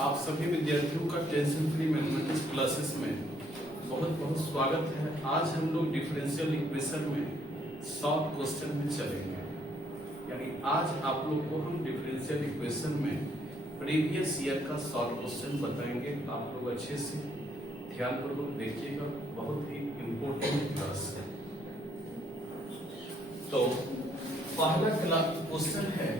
आप सभी विद्यार्थियों का टेंशन फ्री मैथमेटिक्स क्लासेस में बहुत बहुत स्वागत है। आज हम लोग डिफरेंशियल इक्वेशन में शॉर्ट क्वेश्चन में चलेंगे। यानी आज आप लोग को हम डिफरेंशियल इक्वेशन में प्रीवियस ईयर का शॉर्ट क्वेश्चन बताएंगे। आप लोग अच्छे से ध्यानपूर्वक देखिएगा, बहुत ही इम्पोर्टेंट क्लास है। तो पहला क्वेश्चन है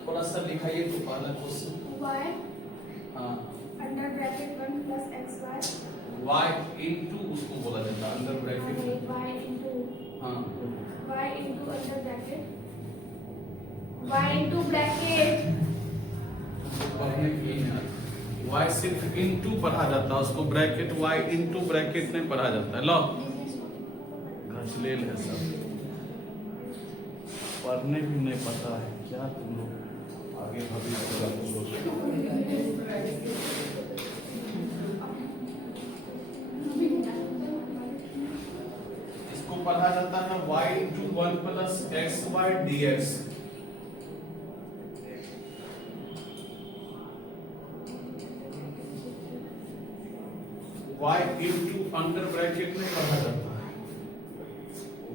थोड़ा सा लिखाइए। तो पहला क्वेश्चन y हाँ under bracket 1 plus xy y into उसको बोला जाता है अंडर ब्रैकेट y इंटू हाँ y into under bracket y into bracket पढ़ने के लिए y सिर्फ इनटू पढ़ा जाता है, उसको ब्रैकेट y इनटू ब्रैकेट नहीं पढ़ा जाता है। लो घचलेल है सब, पढ़ने भी नहीं पता है क्या तुम लोग। आगे भविष्य का तुम लोग इसको पढ़ा जाता है y into 1 plus x Y D X. y into under bracket में पढ़ा जाता है,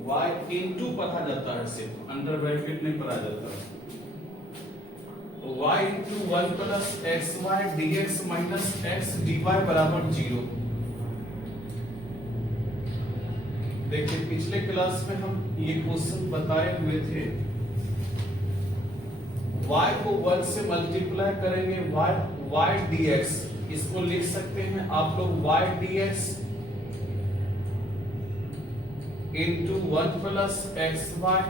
y इंटू पढ़ा जाता है, सिर्फ अंडर ब्रैकेट नहीं पढ़ा जाता है। तो y into 1 plus x Y D x minus x D y बराबर 0। देखिए पिछले क्लास में हम ये क्वेश्चन बताए हुए थे। y को 1 से मल्टीप्लाई करेंगे y dx, इसको लिख सकते हैं आप लोग y dx into 1 plus x y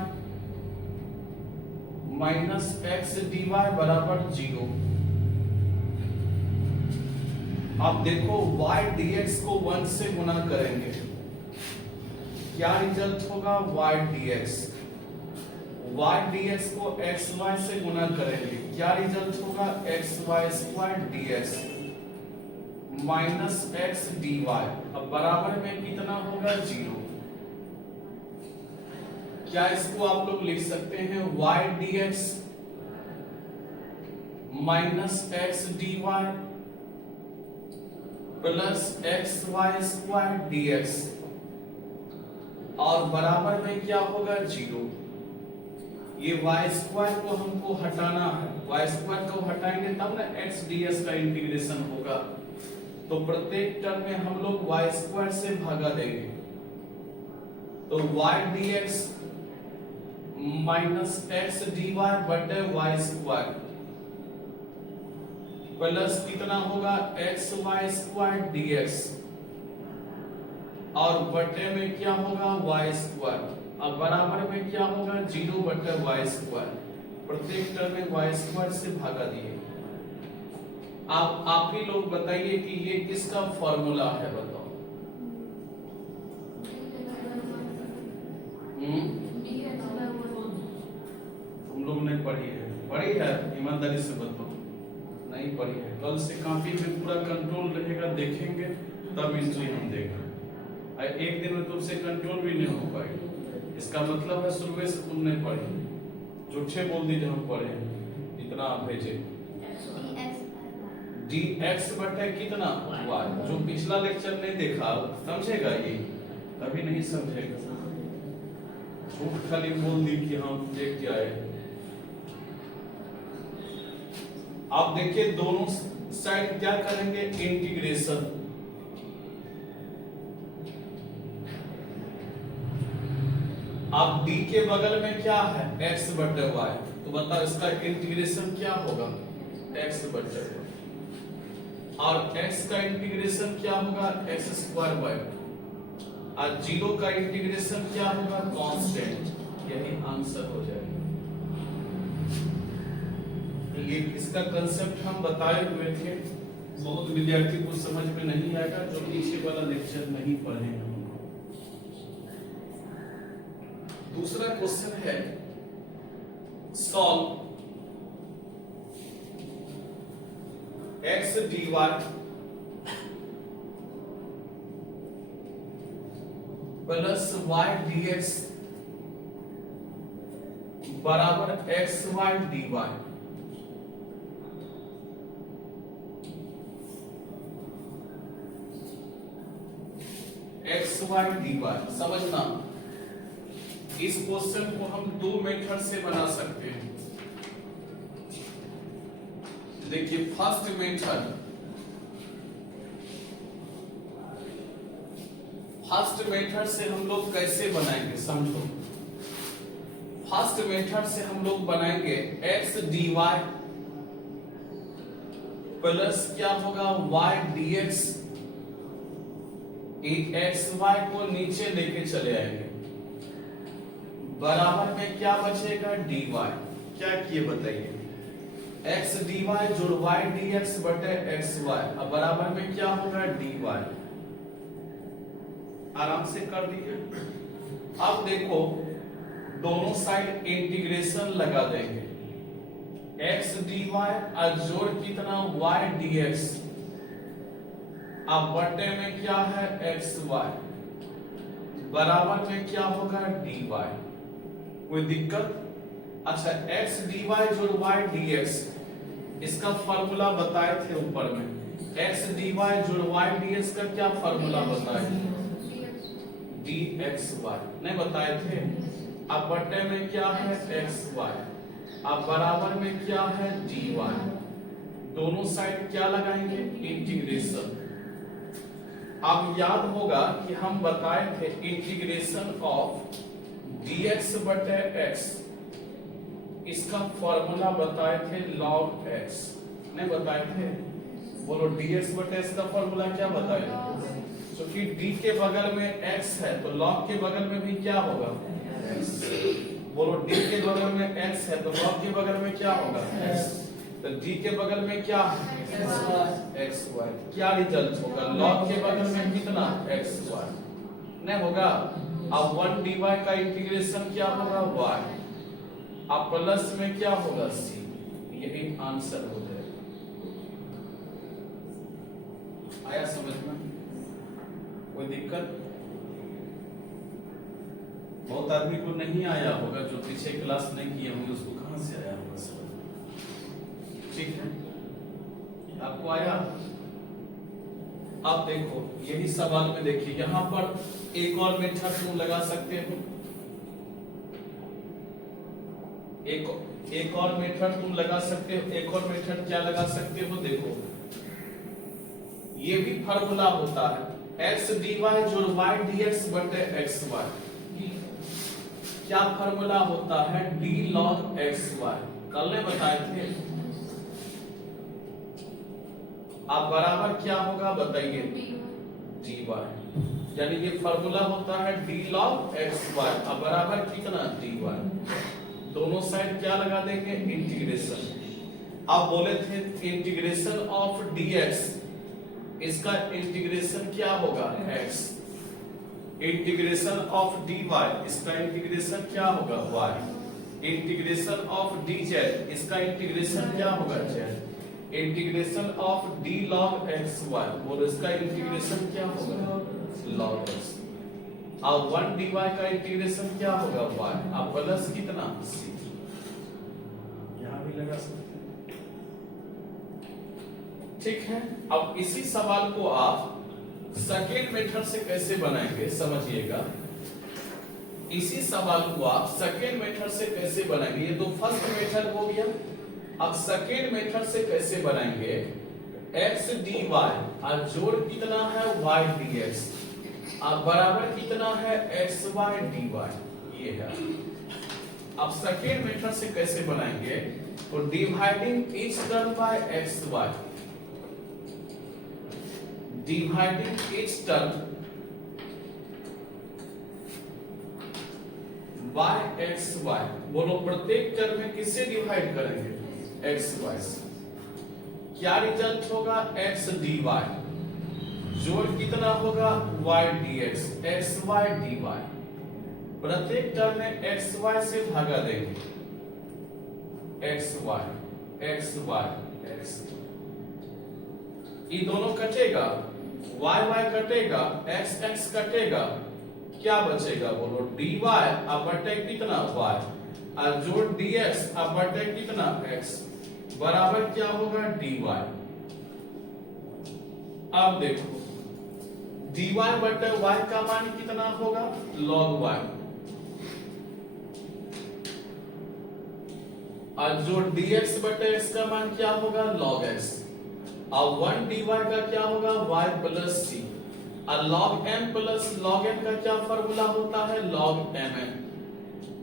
minus x D y बराबर 0। अब देखो y dx को 1 से गुना करेंगे, क्या रिजल्ट होगा y dx। y dx को एक्स वाई से गुना करेंगे, क्या रिजल्ट होगा x y square dx minus x D y. अब बराबर में कितना होगा 0। क्या इसको आप लोग लिख सकते हैं y dx minus x D Y plus x y square dx और बराबर में क्या होगा 0। ये y स्क्वायर को हमको हटाना है, y स्क्वायर को हटाएंगे तब ना x ds का इंटीग्रेशन होगा। तो प्रत्येक टर्म में हम लोग y स्क्वायर से भागा देंगे, तो y dx minus x D y बटे वाई स्क्वायर प्लस कितना होगा x y square d x और बटे में क्या होगा वाई स्क्वायर। अब बराबर में क्या होगा 0 बटे वाई स्क्वायर। प्रत्येक टर्म में वाई स्क्वायर से भागा दिए। आप ही लोग बताइए कि ये किसका फॉर्मूला है, बताओ। तुम लोग नहीं पढ़ी है, पढ़ी है ईमानदारी से बताओ, नहीं पढ़ी है। कल से कॉपी में पूरा कंट्रोल रहेगा, देखेंगे तब एंट्री हम देंगे। एक दिन में तुमसे कंट्रोल भी नहीं हो पाएगा, इसका मतलब है शुरू से तुम नहीं पढ़ी। झूठे बोल दीजिए हम पढ़े हैं, इतना आप भेजे dx बटे कितना y। जो पिछला लेक्चर नहीं देखा समझेगा, ये कभी नहीं समझेगा। झूठ खाली बोल दी कि हम देख के आए। आप देखिए दोनों साइड क्या करेंगे, इंटीग्रेशन। अब d के बगल में क्या है x बटे y, तो बताओ इसका इंटीग्रेशन क्या होगा x बटे y और x का इंटीग्रेशन क्या होगा x स्क्वायर बाय और 0 का इंटीग्रेशन क्या होगा कांस्टेंट। यही आंसर हो जाएगा। ये इसका कंसेप्ट हम बताए हुए थे, बहुत विद्यार्थी को समझ में नहीं आएगा जो पीछे वाला लेक्चर नहीं पढ़े हैं। दूसरा क्वेश्चन है solve X D Y plus Y D X बराबर X Y D Y. X Y D Y समझना, इस क्वेश्चन को हम दो मेथड से बना सकते हैं। देखिए फर्स्ट मेथड से हम लोग कैसे बनाएंगे समझो। फर्स्ट मेथड से हम लोग बनाएंगे एक्स डी वाई प्लस क्या होगा y D x. X y को नीचे लेके चले आएंगे, बराबर में क्या बचेगा डी वाई। क्या किए बताइए, एक्स डी वाई जोड़ वाई डी एक्स बटे एक्स वाई, अब बराबर में क्या होगा डी वाई। आराम से कर दीजिए। अब देखो दोनों साइड इंटीग्रेशन लगा देंगे, एक्स डी वाई और जोड़ कितना वाई डी एक्स, अब बटे में क्या है एक्स वाई, बराबर में क्या होगा डी वाई। कोई दिक्कत? अच्छा एक्स डी वाई जोड़ वाई डी एक्स, इसका फॉर्मूला बताए थे ऊपर में। एक्स डी वाई जोड़ वाई डी एक्स का क्या फॉर्मूला बताए थे? डी एक्स वाई नहीं बताए थे। अब बटे में क्या है एक्स वाई, अब बराबर में क्या है डी वाई। दोनों साइड क्या लगाएंगे इंटीग्रेशन। अब याद होगा कि हम बताए थे इंटीग्रेशन ऑफ dx बटे x, इसका फॉर्मूला बताए थे log x नहीं बताए थे? बोलो dx बटे x का फॉर्मूला क्या बताए थे? क्योंकि d के बगल में x है तो log के बगल में भी क्या होगा x। बोलो d के बगल में x है तो log के बगल में क्या होगा x। तो d के बगल में क्या है x y, क्या रिजल्ट होगा log के बगल में कितना x y नहीं होगा। अब 1 dy का इंटीग्रेशन क्या होगा y, अब प्लस में क्या होगा c, यही आंसर हो जाएगा। आया समझ में? कोई दिक्कत? बहुत आदमी को नहीं आया होगा, जो पीछे क्लास नहीं किए होंगे उसको कहां से आया होगा समझ। ठीक है, आपको आया? अब देखो यही सवाल में देखिए, यहां पर एक और मेथड तुम लगा सकते हो, एक और मेथड तुम लगा सकते हो। एक और मेथड क्या लगा सकते हो, देखो ये भी फार्मूला होता है एक्स डी वाई जोड़ वाई डी एक्स बटे एक्स वाई। क्या फार्मूला होता है डी लॉग एक्स वाई, कल ने बताए थे। अब बराबर क्या होगा बताइए डी वाई, यानी ये फार्मूला होता है डी लॉग एक्स वाई, अब बराबर कितना डी वाई। दोनों साइड क्या लगा देंगे इंटीग्रेशन। अब बोले थे इंटीग्रेशन ऑफ डी एक्स, इसका इंटीग्रेशन क्या होगा x। इंटीग्रेशन ऑफ dy, इसका इंटीग्रेशन क्या होगा y। इंटीग्रेशन ऑफ dz, इसका इंटीग्रेशन क्या होगा z। Integration of d log xy, और इसका इंटीग्रेशन क्या होगा log x। अब 1 dy का इंटीग्रेशन क्या होगा y, अब प्लस कितना c। यहां भी लगा सकते हैं, ठीक है। अब इसी सवाल को आप सेकेंड मेथड से कैसे बनाएंगे समझिएगा। इसी सवाल को आप सेकेंड मेथड से कैसे बनाएंगे, ये तो फर्स्ट मेथड हो गया। अब सेकेंड मेथड से कैसे बनाएंगे, एक्स डी वाई और जोड़ कितना है वाई डी एक्स, अब बराबर कितना है एक्स वाई डी वाई, ये है। अब सेकेंड मेथड से कैसे बनाएंगे, तो dividing each term by x y, dividing each term by x y. बोलो प्रत्येक टर्म में किससे डिवाइड करेंगे एक्स वाई से। क्या रिजल्ट होगा एक्स डी वाई, जोड़ कितना होगा y D x, x Y D y. प्रत्येक टर्म में एक्स वाई से भागा देंगे, x y x y x. ये दोनों कटेगा, y y कटेगा, x x कटेगा, क्या बचेगा बोलो, dy अपटे कितना y और जोड़ dx अपटे कितना x बराबर क्या होगा dy। अब देखो dy बटे y का मान कितना होगा log y और जो dx बटे x का मान क्या होगा log x और 1 dy का क्या होगा y प्लस c और log m plus log n का क्या फॉर्मूला होता है log mn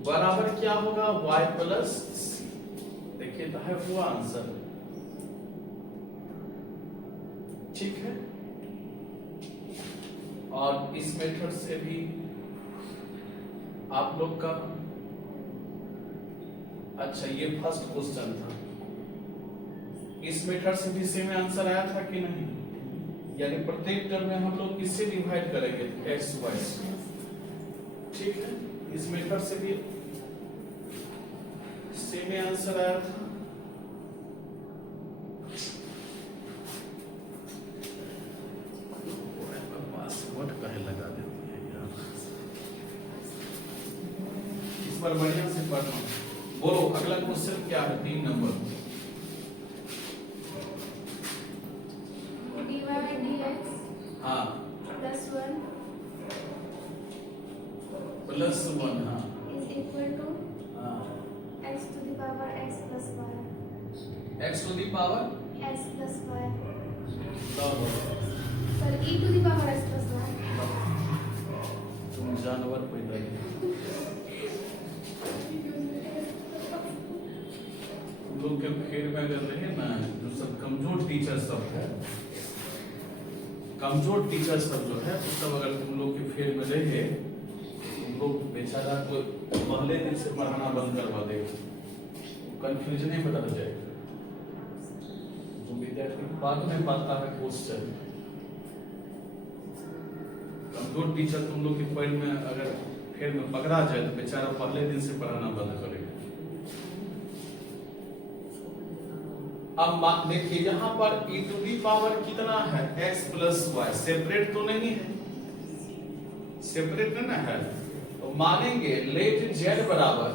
बराबर क्या होगा y प्लस c। देखिए तो है वो आंसर, ठीक है। और इस मेथड से भी आप लोग का अच्छा ये फर्स्ट क्वेश्चन था, इस मेथड से भी सेम आंसर आया था कि नहीं, यानी प्रत्येक टर्म में हम लोग किससे डिवाइड करेंगे x y, ठीक है। इस मेथड से भी सेम आंसर आया था। पासवर्ड कहे लगा देती है यार, इस बार बढ़िया से पढ़ना। बोलो अगला क्वेश्चन क्या है 3 नंबर, dy by dx हाँ plus 1 प्लस 1 हाँ is equal to हाँ x to the power x plus y x to the power x plus y log sorry e to the power x plus y। तुम जानवर पैदा किए, तुम लोग के फेर में अगर रहे ना जो सब कमजोर टीचर सब है, कमजोर टीचर सब जो है वो सब अगर तुम लोग के फेर में रहे, तुम लोग बेचारा को पहले दिन से पढ़ाना बंद करवा देगा, कंफ्यूजन ही बदल जाएगा। जो विद्यार्थी बाद में पाता है क्वेश्चन, कमजोर टीचर तुम लोग के पैर में अगर फेर में पकड़ा जाए तो बेचारा पहले दिन से पढ़ाना बंद करेगा। अब देखिए यहाँ पर e टू दी पावर कितना है x प्लस वाई, सेपरेट तो नहीं है, सेपरेट ना है, तो मानेंगे लेट z बराबर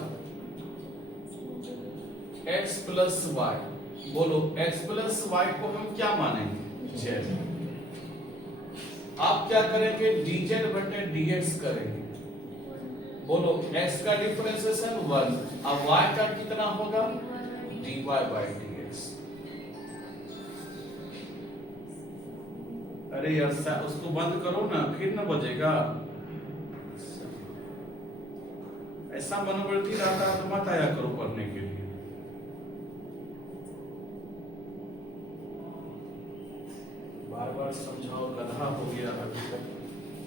x प्लस वाई। बोलो x प्लस वाई को हम क्या मानेंगे z। आप क्या करेंगे dz बटे dx करेंगे। बोलो x का डिफरेंशिएशन 1 अब y का कितना होगा dy बाई dx। अरे यार उसको बंद करो ना, फिर ना बजेगा। ऐसा मनोवृत्ति रहता है तो मत आया करो पढ़ने के लिए। बार बार समझाओ, गधा हो गया अभी तक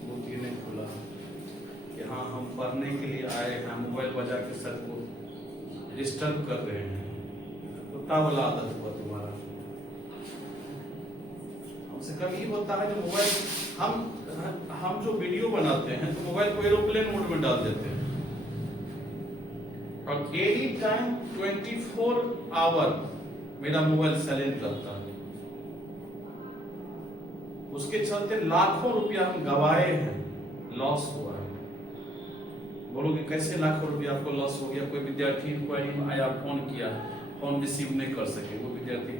बुद्धि नहीं खुला कि हाँ हम पढ़ने के लिए आए हैं, मोबाइल बजा के सर को डिस्टर्ब कर रहे हैं। कुत्ता वाला आदत हुआ तुम्हारा। हमसे कभी होता है जो मोबाइल हम जो वीडियो बनाते हैं तो मोबाइल को एरोप्लेन मोड में डाल देते हैं और एनी टाइम 24 आवर मेरा मोबाइल साइलेंट रहता है। उसके चलते लाखों रुपया हम गवाए हैं, लॉस हुआ है। बोलोगे कैसे लाखों रुपया आपको लॉस हो गया? कोई विद्यार्थी इंक्वायरी में आया, फोन किया, फोन रिसीव नहीं कर सके, वो विद्यार्थी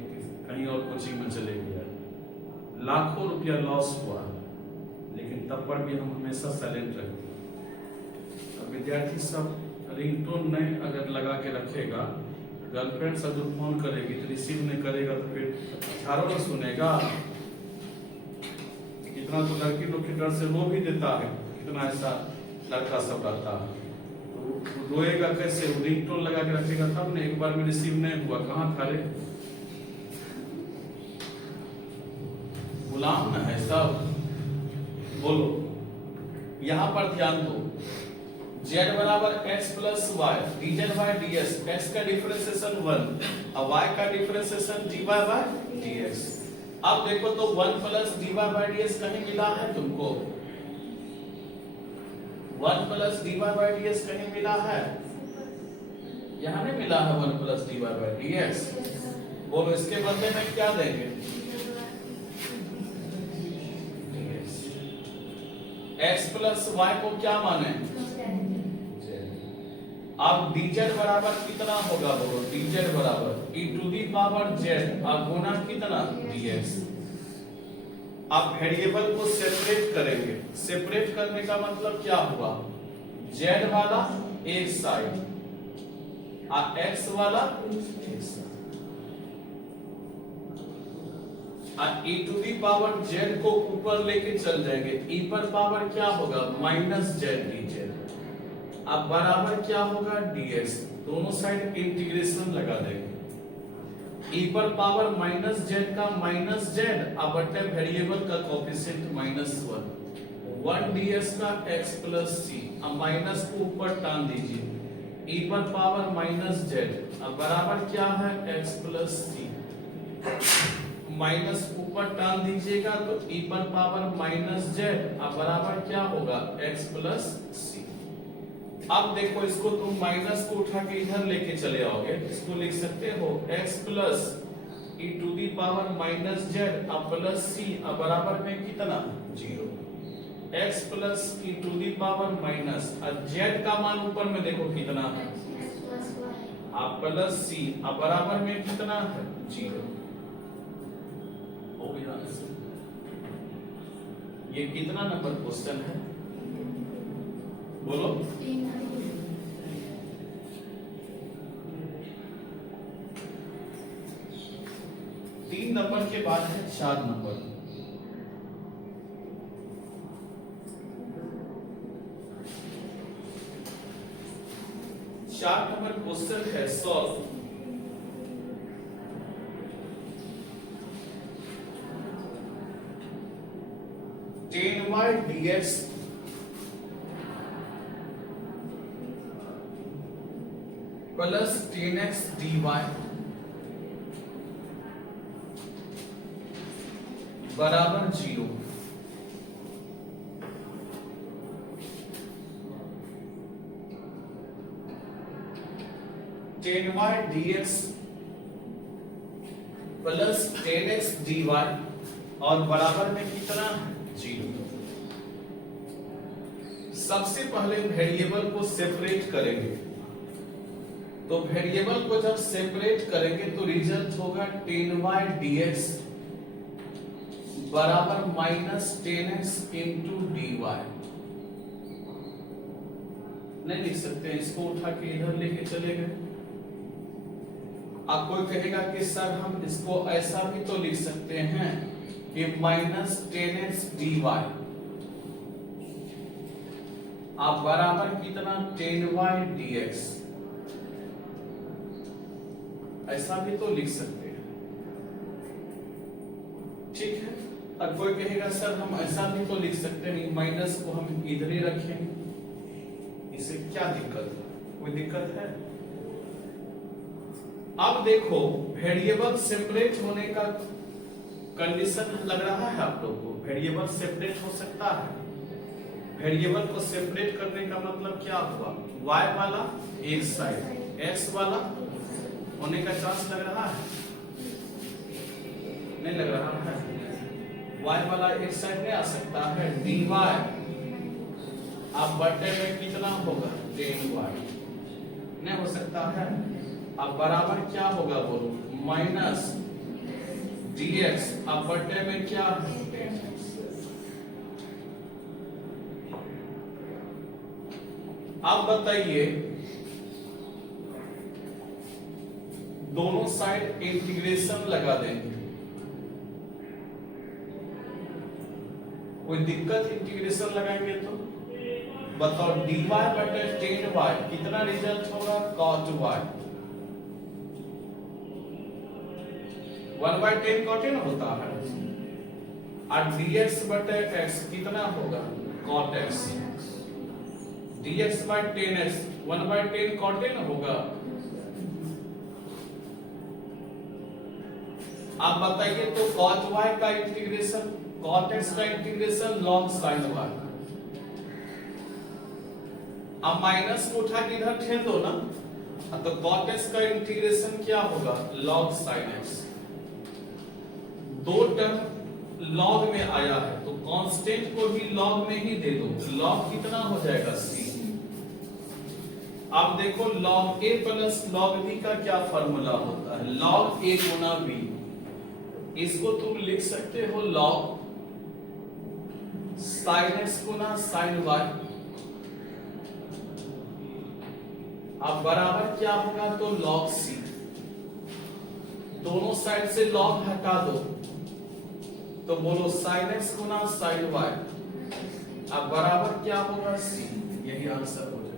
कहीं और कोचिंग में चले गया, लाखों रुपया लॉस हुआ, लेकिन तब पर भी हम हमेशा साइलेंट रहे। अब विद्यार्थी सब रिंगटोन नहीं अगर लगा के रखेगा, गर्लफ्रेंड सब जो फोन करेगी तो रिसीव नहीं करेगा तो फिर चारों नहीं सुनेगा। इतना तो लड़की लोग के डर से रो भी देता है, कितना ऐसा लड़का सब रहता है, तो रोएगा कैसे? रिंगटोन लगा के रखेगा तब ने, एक बार में रिसीव नहीं हुआ, कहाँ था रे? गुलाम न है सब। बोलो यहां पर ध्यान दो, z बराबर x plus y dz by ds, x का डिफरेंशिएशन 1 और y का डिफरेंशिएशन dy बाई dx। अब देखो तो 1 प्लस dy बाई ds कहीं मिला है तुमको? 1 प्लस dy बाई ds कहीं मिला है? यहां नहीं मिला है 1 प्लस dy बाई dx। बोलो इसके बदले में क्या देंगे? x प्लस वाई को क्या माने? अब dz बराबर कितना होगा बोलो? dz बराबर e to the power z और गुना कितना? dx। अब वेरिएबल को सेपरेट करेंगे। सेपरेट करने का मतलब क्या हुआ? z वाला एक साइड और x वाला एक साइड, और e to the power z को ऊपर लेके चल जाएंगे। e पर पावर क्या होगा? Minus z dz। अब बराबर क्या होगा? dx। दोनों साइड इंटीग्रेशन लगा देंगे। e पर पावर माइनस z का माइनस z अब बटे वेरिएबल का कोएफिशिएंट -1 ds का x प्लस c। अब माइनस को ऊपर टान दीजिए। e पर पावर माइनस z अब बराबर क्या है? x plus c। माइनस ऊपर टान दीजिएगा तो e पर पावर माइनस z अब बराबर क्या होगा? x plus c। अब देखो इसको तुम माइनस को उठा के इधर लेके चले आओगे, इसको लिख सकते हो x plus e to the power minus z अब प्लस c अब बराबर में कितना? 0। x plus e to the power minus और z का मान ऊपर में देखो कितना है? अब प्लस c अब बराबर में कितना है? 0। हो गया। ये कितना नंबर क्वेश्चन है बोलो? 3 नंबर के बाद है 4 नंबर। चार नंबर क्वेश्चन है solve ten y dx plus 10x dy बराबर 0। Ten y dx plus 10x dy और बराबर में कितना? 0। सबसे पहले वेरिएबल को सेपरेट करेंगे, तो वेरिएबल को जब सेपरेट करेंगे तो रिजल्ट होगा 10y dx बराबर माइनस 10x इंटू dy। नहीं लिख सकते, इसको उठा के इधर लेके चले गए। अब कोई कहेगा कि सर हम इसको ऐसा भी तो लिख सकते हैं कि माइनस 10x dy अब बराबर कितना? 10y dx। ऐसा भी तो लिख सकते हैं, ठीक है। और कोई कहेगा सर हम ऐसा भी तो लिख सकते हैं, माइनस को हम इधर ही रखेंगे, इसे क्या दिक्कत है? कोई दिक्कत है? अब देखो वेरिएबल सेपरेट होने का कंडीशन लग रहा है आप लोग को। वेरिएबल सेपरेट हो सकता है। वेरिएबल को सेपरेट करने का मतलब क्या हुआ? y वाला एक साइड, x वाला होने का चांस लग रहा है? नहीं लग रहा है। y वाला एक साइड में आ सकता है। dy अब बटे में कितना होगा? 10y नहीं हो सकता है। अब बराबर क्या होगा बोलो? माइनस dx अब बटे में क्या है? 10x। अब बताइए दोनों साइड इंटीग्रेशन लगा देंगे, कोई दिक्कत? इंटीग्रेशन लगाएंगे तो बताओ dy बटे 10y कितना रिजल्ट होगा? cot y। 1/10 cot न होता है। और dx बटे x कितना होगा? cot x। dx by 10x 1/10 cot न होगा। आप बताइए तो cot y का इंटीग्रेशन, cot x का इंटीग्रेशन log sin y। अब माइनस को उठा के इधर ठेल दो ना, तो cot x का इंटीग्रेशन क्या होगा? log sin x। दो टर्म लॉग में आया है तो कांस्टेंट को भी लॉग में ही दे दो, लॉग कितना हो जाएगा c। अब देखो log a plus log b का क्या फॉर्मूला होता है, log a गुना b। इसको तुम लिख सकते हो log sin x गुना sin y। अब बराबर क्या होगा तो log c। दोनों साइड से log हटा दो तो बोलो sin x गुना sin y। अब बराबर क्या होगा c। यही आंसर हो जाएगा।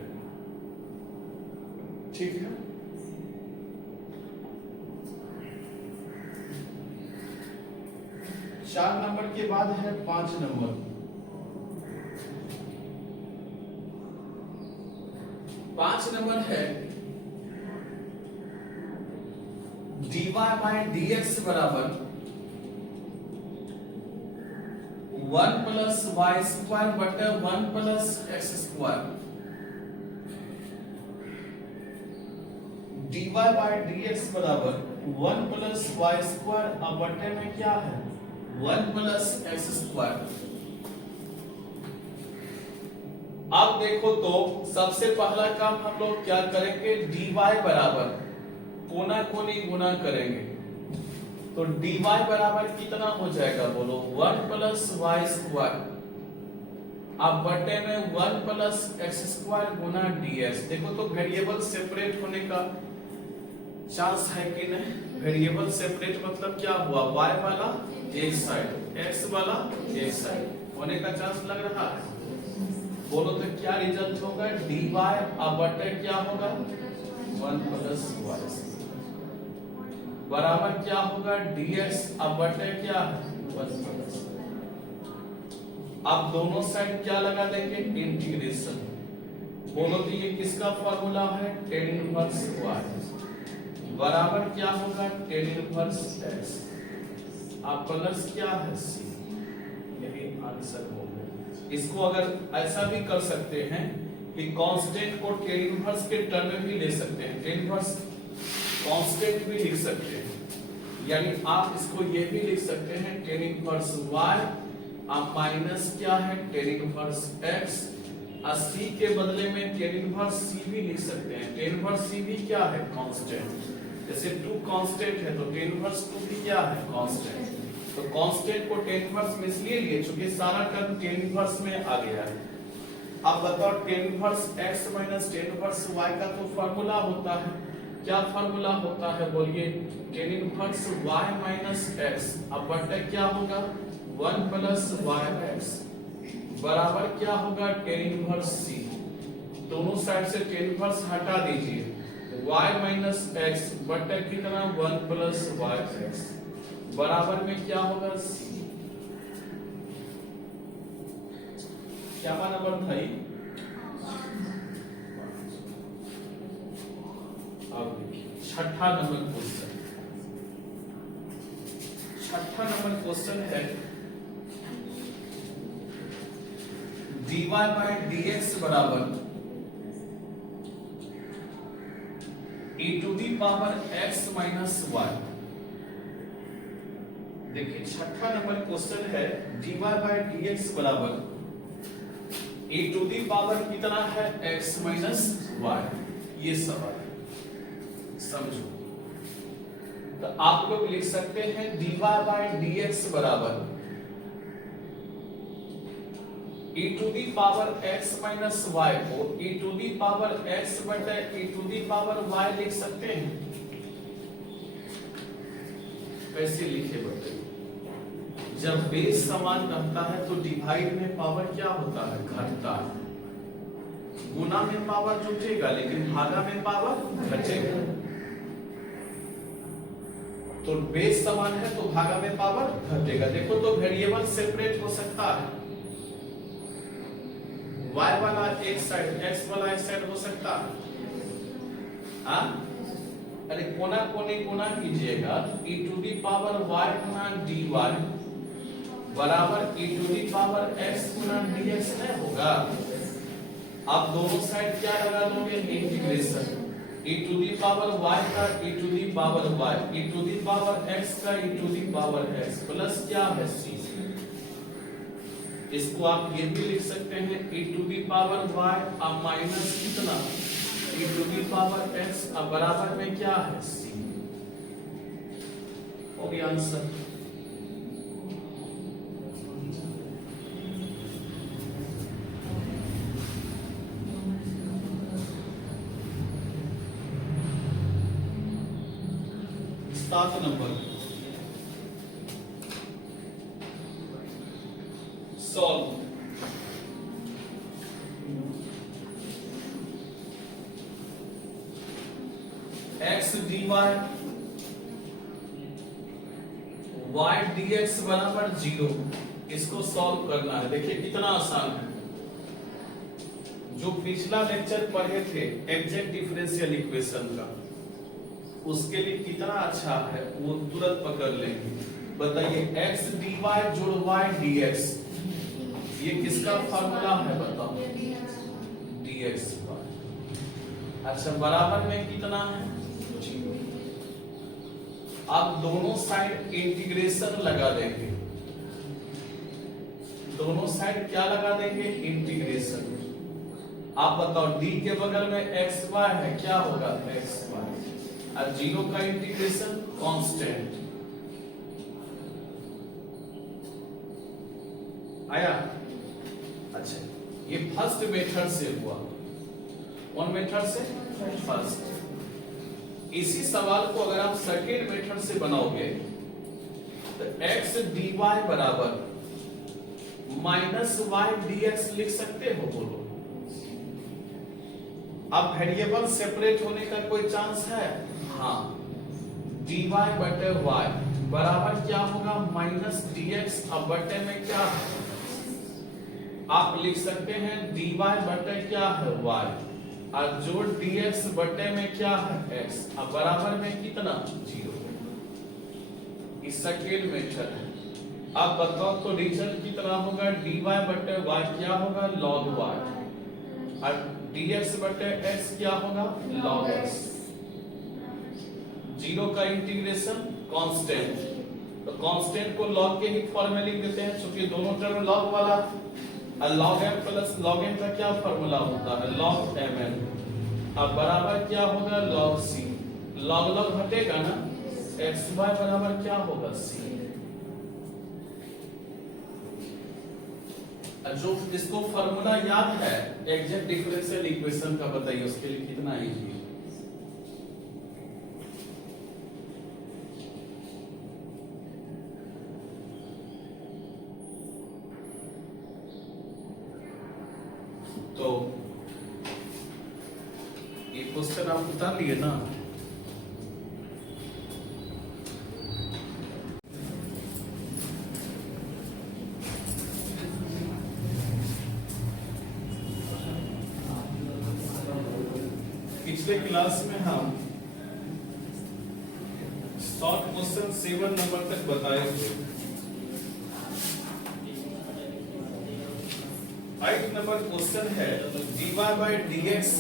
ठीक है, चार नंबर के बाद है 5 नंबर। 5 नंबर है dy बाय dx बराबर 1 प्लस वाई स्क्वायर बटे 1 plus x square. dy by dx बराबर 1 प्लस वाई स्क्वायर अब बटे में क्या है 1 प्लस एक्स स्क्वायर। अब देखो तो सबसे पहला काम हम लोग क्या करेंगे, dy बराबर कोना कोनी गुना करेंगे तो dy बराबर कितना हो जाएगा बोलो 1 प्लस वाई स्क्वायर अब बटे में 1 प्लस एक्स स्क्वायर गुना ds। देखो तो वेरिएबल सेपरेट होने का चांस है कि नहीं, वेरिएबल सेपरेट मतलब क्या हुआ, y वाला एक साइड x वाला एक साइड होने का चांस लग रहा है। बोलो तो क्या रिजल्ट होगा, dy अब बटे क्या होगा 1 प्लस y बराबर क्या होगा dx अब बटे क्या है 1 प्लस। अब दोनों साइड क्या लगा देंगे इंटीग्रेशन। बोलो तो ये किसका फॉर्मूला है tan इनवर्स y बराबर क्या होगा tan इनवर्स x अब प्लस क्या है c। यही आंसर होगा। इसको अगर ऐसा भी कर सकते हैं कि कांस्टेंट को tan इनवर्स के टर्म में भी ले सकते हैं, tan इनवर्स कांस्टेंट भी लिख सकते हैं। यानी आप इसको ये भी लिख सकते हैं tan इनवर्स y अब माइनस क्या है tan इनवर्स x और c के बदले में tan इनवर्स c भी लिख सकते हैं। tan इनवर्स c भी क्या है कांस्टेंट, जैसे 2 कांस्टेंट है तो tan इनवर्स 2 भी क्या है कांस्टेंट। तो कांस्टेंट को tan इनवर्स में इसलिए लिए क्योंकि सारा टर्म tan इनवर्स में आ गया है। अब बताओ tan inverse x minus tan inverse y का तो फार्मूला होता है, क्या फार्मूला होता है बोलिए, tan inverse y minus x अब बटे क्या होगा 1 प्लस yx बराबर क्या होगा tan इनवर्स c। दोनों साइड से tan इनवर्स हटा दीजिए, y माइनस x बटे कितना 1 प्लस yx बराबर में क्या होगा c। क्या नंबर भाई, अब देखिए छठा नंबर क्वेश्चन। छठा नंबर क्वेश्चन है dy बाय dx बराबर e to the power x minus y। देखिए छठा नंबर क्वेश्चन है dy बाय dx बराबर e टू दी पावर कितना है x माइनस y। ये सवाल है, समझो। तो आप लोग लिख सकते हैं dy बाय dx बराबर e to the power x minus y को e to the power x बटे e to the power y लिख सकते हैं। कैसे लिखे बताइए, जब बेस समान रहता है तो डिवाइड में पावर क्या होता है घटता है, गुना में पावर जुटेगा लेकिन भागा में पावर घटेगा। तो बेस समान है तो भागा में पावर घटेगा। देखो तो वेरिएबल सेपरेट हो सकता है, y वाला एक साइड x वाला एक साइड हो सकता है। हाँ अरे कोना कोने गुना कीजिएगा e to the power y गुना dy बराबर e to the power x गुना dx नहीं होगा। आप दोनों साइड क्या लगा दोगे integration, e to the power y का e to the power y, e to the power x का e to the power x plus क्या है c। इसको आप ये भी लिख सकते हैं e to the power y अब माइनस कितना e to the power x अब बराबर में क्या है c। हो गया आंसर। सात number solve. x dy y dx बराबर 0, इसको सॉल्व करना है। देखिए कितना आसान है। जो पिछला लेक्चर पढ़े थे एग्जैक्ट डिफरेंशियल इक्वेशन का, उसके लिए कितना अच्छा है वो तुरंत पकड़ लेंगे। बताइए x dy जोड़ y dx, ये किसका फॉर्मूला है बताओ? dx का। अच्छा बराबर में कितना है? आप दोनों साइड इंटीग्रेशन लगा देंगे। दोनों साइड क्या लगा देंगे? इंटीग्रेशन। आप बताओ d के बगल में x y है, क्या होगा? x y। और 0 का इंटीग्रेशन कांस्टेंट आया। अच्छा ये फर्स्ट मेथड से हुआ। कौन मेथड से? फर्स्ट। इसी सवाल को अगर आप सेकेंड मेथड से बनाओगे तो x dy बराबर माइनस y dx लिख सकते हो? बोलो। अब वेरिएबल सेपरेट होने का कोई चांस है? हाँ। dy बटे y बराबर क्या होगा? Minus dx। अब बटे में क्या है? आप लिख सकते हैं dy बटे क्या है? y और जोड़ dx बटे में क्या है? x। अब बराबर में कितना? 0। इस सेकेंड मेथड है। अब बताओ तो रिजल्ट कितना होगा? dy बटे y क्या होगा? log y और dx बटे x क्या होगा? log x। 0 का इंटीग्रेशन कांस्टेंट, तो कांस्टेंट को log के ही फॉर्म में लिख देते हैं क्योंकि दोनों टर्म log वाला। log m plus log n का क्या फॉर्मूला होता है? log mn। अब बराबर क्या होगा? log c। log log हटेगा ना, xy बराबर क्या होगा? c। जो इसको फॉर्मूला याद है एग्जैक्ट डिफरेंशियल इक्वेशन का, बताइए उसके लिए कितना इजी है। तो ये क्वेश्चन आप उतार लिए ना? पिछले क्लास में हम शॉर्ट क्वेश्चन 7 नंबर तक बताए थे। 8 नंबर क्वेश्चन है dy by dx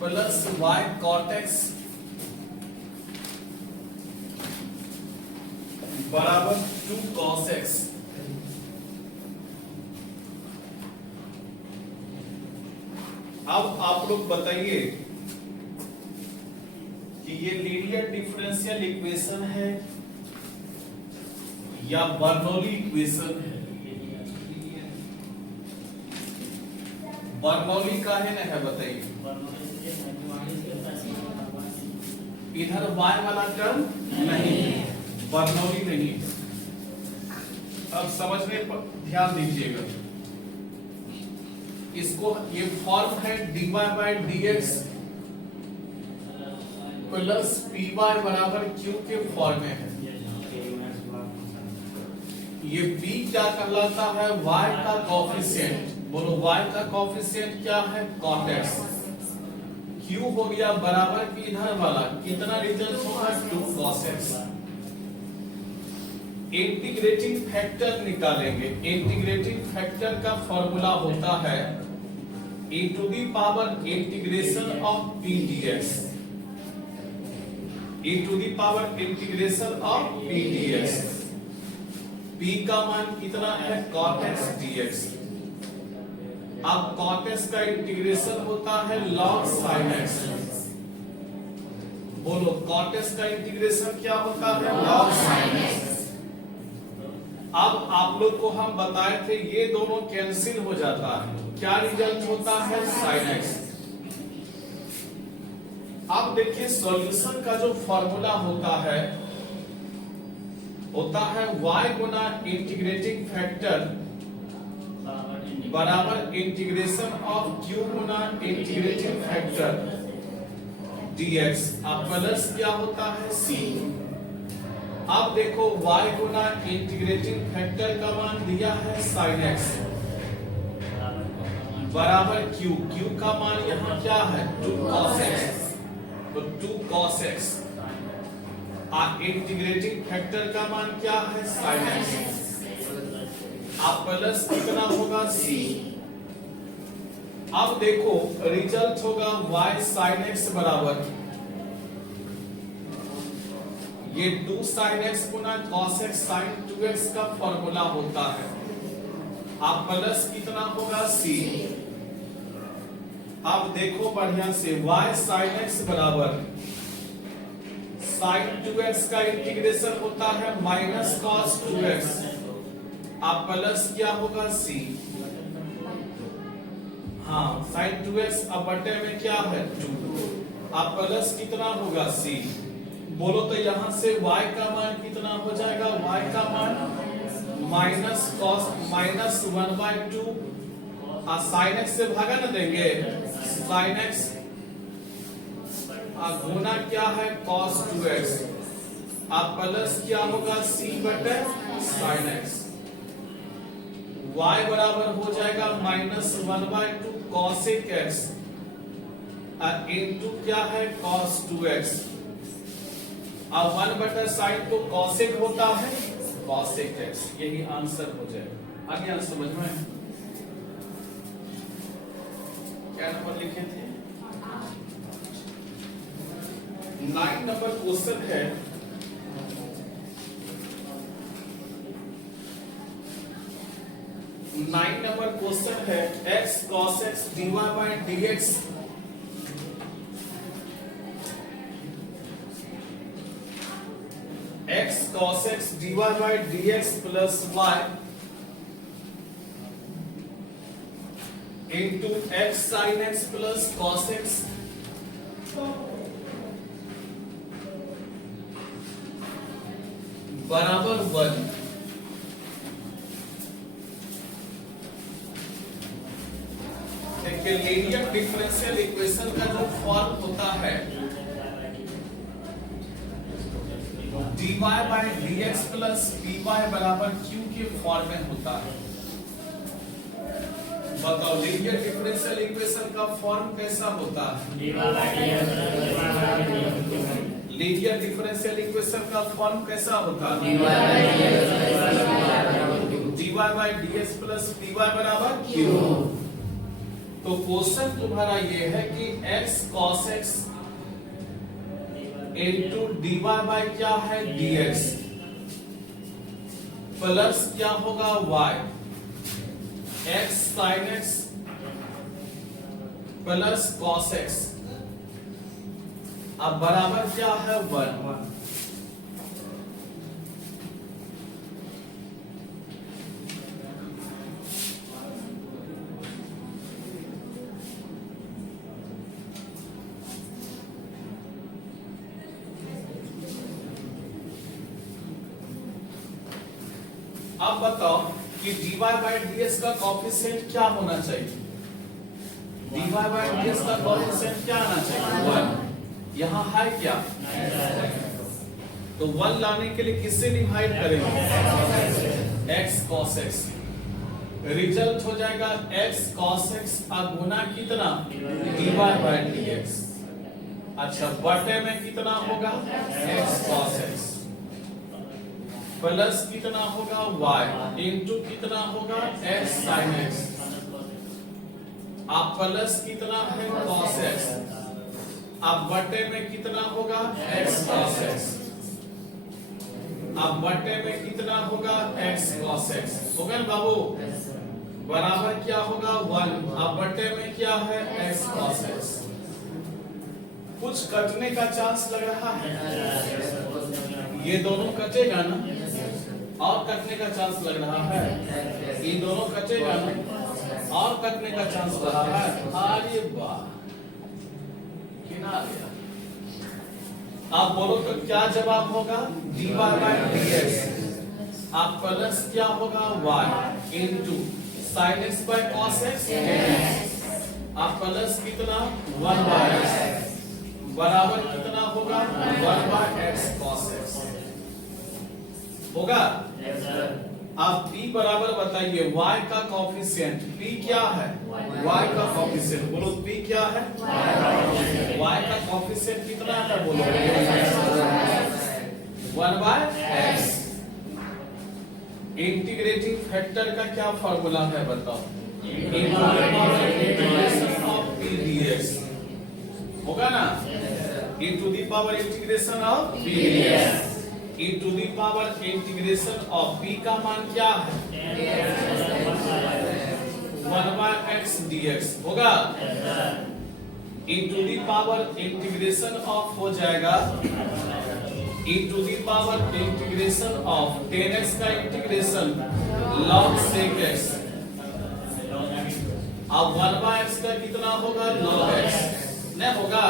plus y cot x बराबर 2 cos x। अब आप लोग बताइए कि ये लीनियर डिफरेंशियल इक्वेशन है या बर्नौली इक्वेशन है? बर्नौली का है ना है? बताइए। इधर y वाला टर्म नहीं है, बर्नौली नहीं है। अब समझने पर ध्यान दीजिएगा। इसको ये फॉर्म है dy by dx plus py बराबर q के फॉर्म में है। ये p क्या कहलाता है? y का कोफिशिएंट। बोलो y का कोफिशिएंट क्या है? cot x। q हो गया बराबर की इधर वाला, कितना रिजल्ट होगा? 2 cos x। इंटीग्रेटिंग फैक्टर निकालेंगे। इंटीग्रेटिंग फैक्टर का फॉर्मूला होता है e to the power integration of p dx। e to the power integration of p dx। p का मान कितना है cot x dx। अब cot x का इंटीग्रेशन होता है log sin x। बोलो cot x का इंटीग्रेशन क्या होता है log sin x। अब आप लोग को हम बताए थे ये दोनों कैंसिल हो जाता है, क्या रिजल्ट होता है sin x। अब देखिए सॉल्यूशन का जो फॉर्मूला होता है y गुना इंटीग्रेटिंग फैक्टर बराबर integration of q Guna integrating factor dx। अब प्लस क्या होता है c। अब देखो y गुना इंटीग्रेटिंग फैक्टर का मान दिया है sin x बराबर q का मान यहाँ क्या है 2 cos x। तो 2 cos x इंटीग्रेटिंग फैक्टर का मान क्या है sin x। अब प्लस कितना होगा c। अब देखो रिजल्ट होगा y sin x बराबर ये 2 sin x गुना cos x sin 2x का फॉर्मूला होता है। अब प्लस कितना होगा c। अब देखो बढ़िया से y sin x बराबर sin 2x का इंटीग्रेशन होता है माइनस cos 2x। अब प्लस क्या होगा c। हाँ sin 2x अब बटे में क्या है 2। अब प्लस कितना होगा c। बोलो तो यहां से y का मान कितना हो जाएगा y का मान minus cos minus 1/2 sin x से भागा ना देंगे sin x गुना क्या है cos 2x। अब प्लस क्या होगा c बटे sin x। y बराबर हो जाएगा माइनस 1/2 cosec x इनटू क्या है cos 2x। अब 1 बटा साइन तो cosec होता है cosec x। यही आंसर हो जाएगा। आगे आंसर समझ में क्या नंबर लिखे थे 9 नंबर क्वेश्चन है। नाइन नंबर क्वेश्चन है x cos x dy by dx x cos x dy by dx plus y into x sin x plus cos x बराबर 1। देखिए लीनियर डिफरेंशियल इक्वेशन का जो फॉर्म होता है dy by dx plus py बराबर q के form में होता है। बताओ लीनियर डिफरेंशियल इक्वेशन का फॉर्म कैसा होता है। लीनियर डिफरेंशियल इक्वेशन का फॉर्म कैसा होता है dy by dx plus py बराबर q। तो क्वेश्चन तुम्हारा ये है कि x cos x into dy by क्या है dx प्लस क्या होगा y x sin x plus cos x अब बराबर क्या है 1। अब बताओ कि dy by dx का कोएफिशिएंट क्या होना चाहिए। dy by dx का कोएफिशिएंट क्या आना चाहिए 1। यहाँ है क्या तो 1 लाने के लिए किससे डिवाइड करेंगे x cos x। रिजल्ट हो जाएगा x cos x गुना कितना dy by dx। अच्छा बटे में कितना होगा x cos x प्लस कितना होगा y इंटू कितना होगा x sin x। आप प्लस कितना है cos x अब बटे में कितना होगा x cos x, अब बटे में कितना होगा x cos x, हो गया बाबू, बराबर क्या होगा 1, अब बटे में क्या है x cos x। कुछ कटने का चांस लग रहा है, ये दोनों कटेगा ना, और कटने का चांस लग रहा है, ये दोनों कटेगा ना, और कटने का चांस लग रहा है। अरे वाह, कितना गया। आप बोलो तो क्या जवाब होगा dy by dx, आप प्लस क्या होगा y into sin x by cos x, आप प्लस कितना 1 by x बराबर कितना होगा 1 by x cos x होगा। आप p बराबर बताइए y का कोफिशिएंट, p क्या है y का कोफिशिएंट, बोलो p क्या है y का कोफिशिएंट कितना है, बोलो 1 by x। इंटीग्रेटिंग फैक्टर का क्या फार्मूला है बताओ, इंटीग्रेशन ऑफ p dx होगा ना, into the power integration of p dx, into the power integration of p का मान क्या है 1 by x dx होगा, into the power integration of हो जाएगा into the power integration of 10x का इंटीग्रेशन log sec x, अब 1 by x का कितना होगा log x नहीं होगा,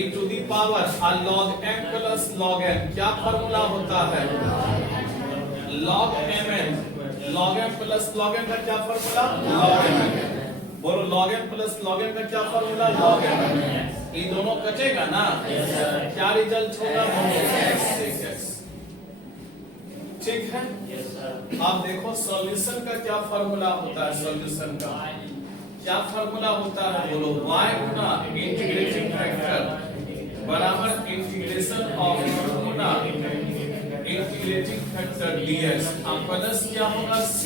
into the power log m plus log n, क्या फार्मूला होता है log mn, log m plus log n का क्या फार्मूला log mn, बोलो log m plus log n का क्या फार्मूला log mn, ये दोनों कटेगा ना, क्या रिजल्ट होगा x sec x, ठीक है। आप देखो सॉल्यूशन का क्या फार्मूला होता है, सॉल्यूशन का क्या फार्मूला होता है, बोलो y गुना इंटीग्रेटिंग फैक्टर बराबर integration of Guna integrating factor dx, अब प्लस क्या होगा c,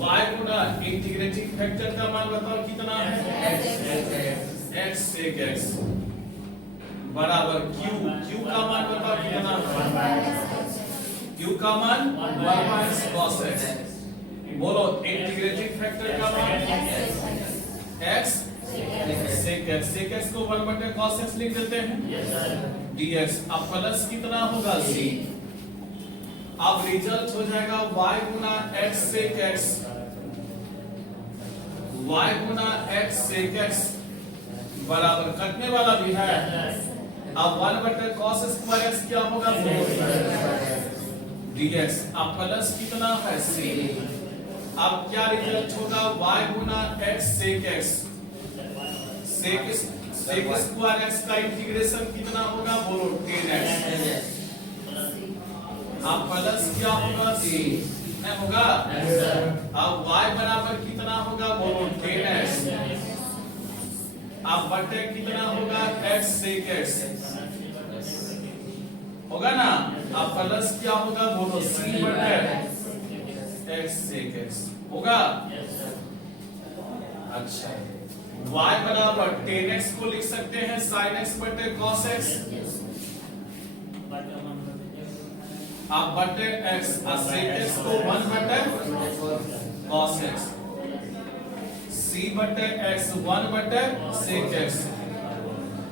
y गुना इंटीग्रेटिंग फैक्टर का मान बताओ कितना है x sec x बराबर q, q का मान बताओ कितना है, q का मान 1 by x cos x, बोलो इंटीग्रेटिंग फैक्टर का मान x sec x, sec x को 1 बटे cos x लिख देते हैं dx, अब प्लस कितना होगा c, अब रिजल्ट हो जाएगा y गुना x sec x, y गुना x sec x बराबर कटने वाला भी है, अब 1 बटे cos स्क्वायर x क्या होगा dx, अब प्लस कितना है c, अब क्या रिजल्ट होगा y गुना x sec x, sec square x का इंटीग्रेशन कितना होगा बोलो 10x, अब प्लस क्या होगा c नहीं होगा, अब y बराबर कितना होगा बोलो 10x, अब बटे कितना होगा x sec x होगा ना, अब प्लस क्या होगा बोलो c बटे x sec x होगा। अच्छा y बराबर 10x को लिख सकते हैं sin x बटे cos x, अब बटे x sec x को 1 बटे cos x, c बटे x 1 बटे sec x,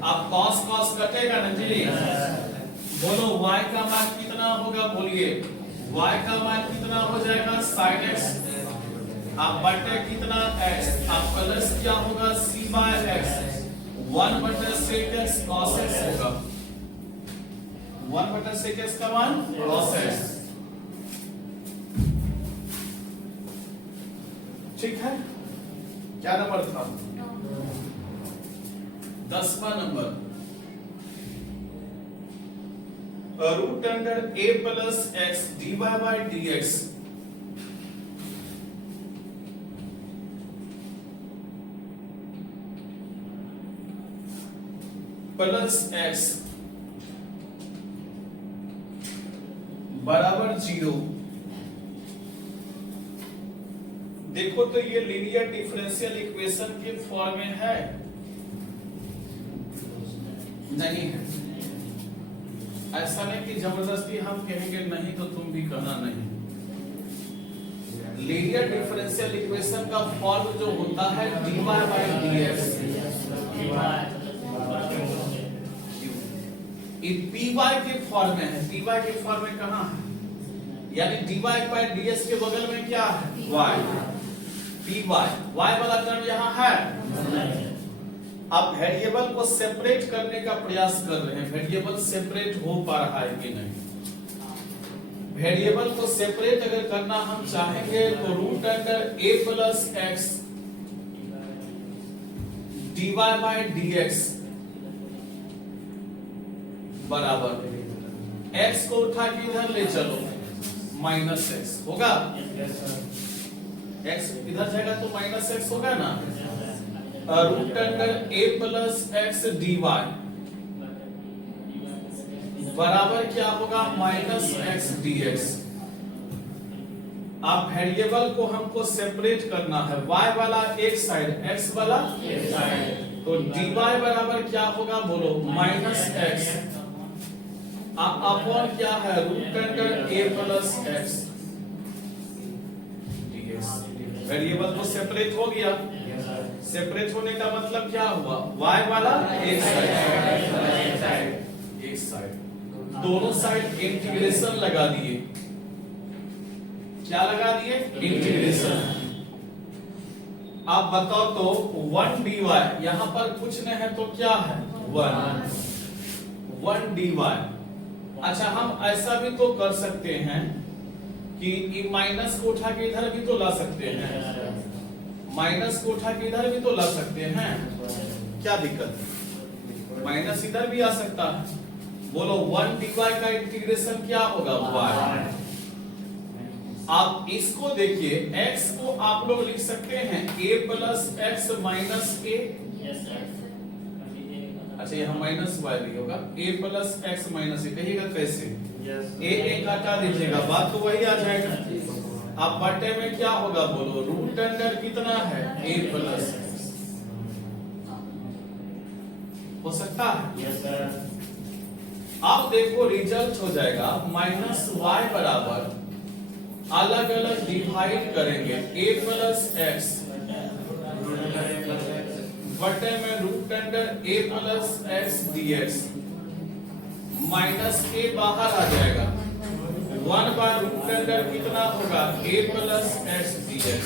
अब cos cos कटेगा ना जी, बोलो y का मान कितना होगा बोलिए, y का मान कितना हो जाएगा sin x, अब बटे कितना x, अब प्लस क्या होगा c by x, 1 बटे sec x cos x होगा, 1 बटे sec x का मान cos x, ठीक है। क्या नंबर था 10वां number, root under a plus x dy by dx plus x बराबर 0। देखो तो ये लीनियर डिफरेंशियल इक्वेशन के फॉर्म में है, नहीं है। ऐसा नहीं कि जबरदस्ती हम कहेंगे नहीं तो तुम भी कहना नहीं। लीनियर डिफरेंशियल इक्वेशन का फॉर्म जो होता है dy by dx, ये py के फॉर्म में है। py के फॉर्म में कहां है? यानी dy by ds के बगल में क्या है? y। py y वाला टर्म यहां है। अब वेरिएबल को सेपरेट करने का प्रयास कर रहे हैं। वेरिएबल सेपरेट हो पा रहा है कि नहीं? वेरिएबल को सेपरेट अगर करना हम चाहेंगे तो root under a plus x dy by dx बराबर x को उठा के इधर ले चलो माइनस एक्स होगा। x इधर जाएगा तो माइनस एक्स होगा ना। Root under a plus x dy बराबर क्या होगा? Minus x dx। अब वेरिएबल को हमको सेपरेट करना है। y वाला एक साइड, x वाला एक साइड, तो dy बराबर क्या होगा? बोलो माइनस एक्स अपॉन क्या है? Root under a plus x dx। Variable तो सेपरेट हो गया। सेपरेट होने का मतलब क्या हुआ? y वाला एक साइड, दोनों साइड इंटीग्रेशन लगा दिए। क्या लगा दिए? इंटीग्रेशन। आप बताओ तो 1 dy यहां पर कुछ नहीं है तो क्या है? 1 dy। अच्छा हम ऐसा भी तो कर सकते हैं कि माइनस को उठा के इधर भी तो ला सकते हैं। माइनस को उठा के इधर भी तो ला सकते हैं। क्या दिक्कत है? माइनस इधर भी आ सकता है। बोलो 1 dy का इंटीग्रेशन क्या होगा? y। आप इसको देखिए, x को आप लोग लिख सकते हैं a plus x minus a। अच्छा यहाँ माइनस y भी होगा। a plus x minus a कहिएगा कैसे? a हटा दीजिएगा, बात तो वही आ जाएगा। अब बटे में क्या होगा? बोलो रूट अंडर कितना है? a plus x. हो सकता है? अब देखो रिजल्ट हो जाएगा माइनस y बराबर अलग अलग डिवाइड करेंगे a प्लस एक्स बटे में root under a plus x dx। Minus a बाहर आ जाएगा। 1 बाय रूट अंडर कितना होगा? a plus x dx।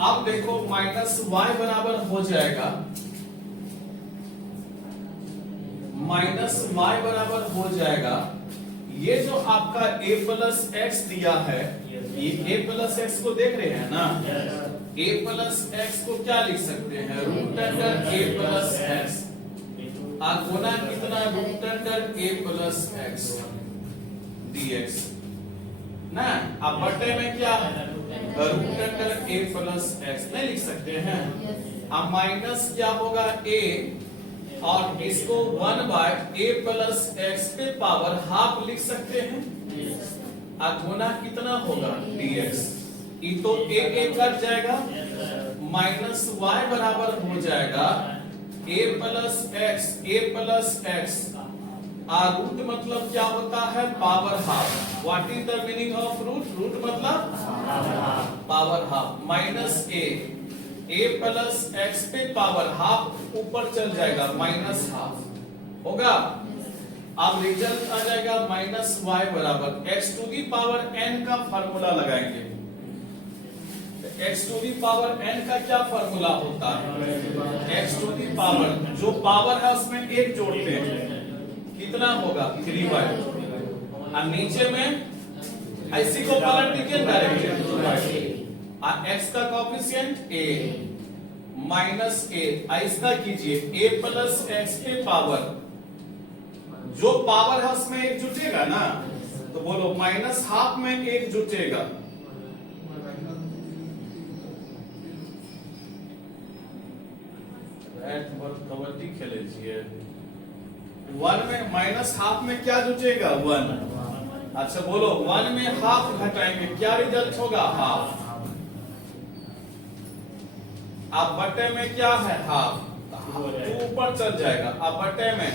अब देखो माइनस y बराबर हो जाएगा, माइनस y बराबर हो जाएगा ये जो आपका a प्लस एक्स दिया है, ये a प्लस एक्स को देख रहे हैं ना? a प्लस एक्स को क्या लिख सकते हैं? Root under a plus X गुना कितना? Root under a plus x dx ना। अब बटे में क्या है? Root under a plus X नहीं लिख सकते हैं। अब माइनस क्या होगा? a और इसको 1 बाय a प्लस एक्स पे पावर हाफ लिख सकते हैं। गुना कितना होगा? dx। ये तो a कट जाएगा, माइनस y बराबर हो जाएगा a प्लस एक्स। रूट मतलब क्या होता है? Power half. What is the meaning of root? Root मतलब power half. Minus a plus X पे पावर हाफ ऊपर चल जाएगा, माइनस हाफ होगा। अब रिजल्ट आ जाएगा माइनस y बराबर x to the power n का फार्मूला लगाएंगे। x to the power n का क्या फार्मूला होता है? x टू दी पावर जो पावर है उसमें एक जोड़ते हैं, कितना होगा? 3y। और नीचे में ऐसी को पलट दीजिए डायरेक्ट। x का कोएफिशिएंट a माइनस a, ऐसा कीजिए a प्लस एक्स पे पावर जो पावर है उसमें एक जुटेगा ना, तो बोलो माइनस हाफ में एक जुटेगा। कबड्डी खेले छिए। 1 में माइनस हाफ में क्या जुटेगा? 1। अच्छा बोलो 1 में हाफ घटाएंगे, क्या रिजल्ट होगा? हाफ। अब बटे में क्या है? हाफ। 2 ऊपर चल जाएगा। अब बटे में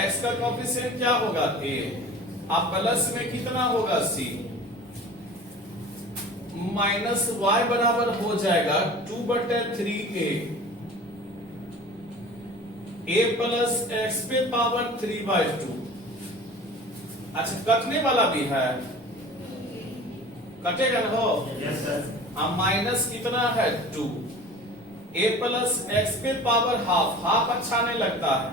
x का कोएफिशिएंट क्या होगा a, अब प्लस में कितना होगा c, माइनस y बराबर हो जाएगा 2/3a, a प्लस x पे पावर 3/2। अच्छा कटने वाला भी है, कटेगा ना हो। Yes sir. अब माइनस कितना है 2, a प्लस x पे पावर हाफ, हाफ अच्छा नहीं लगता है,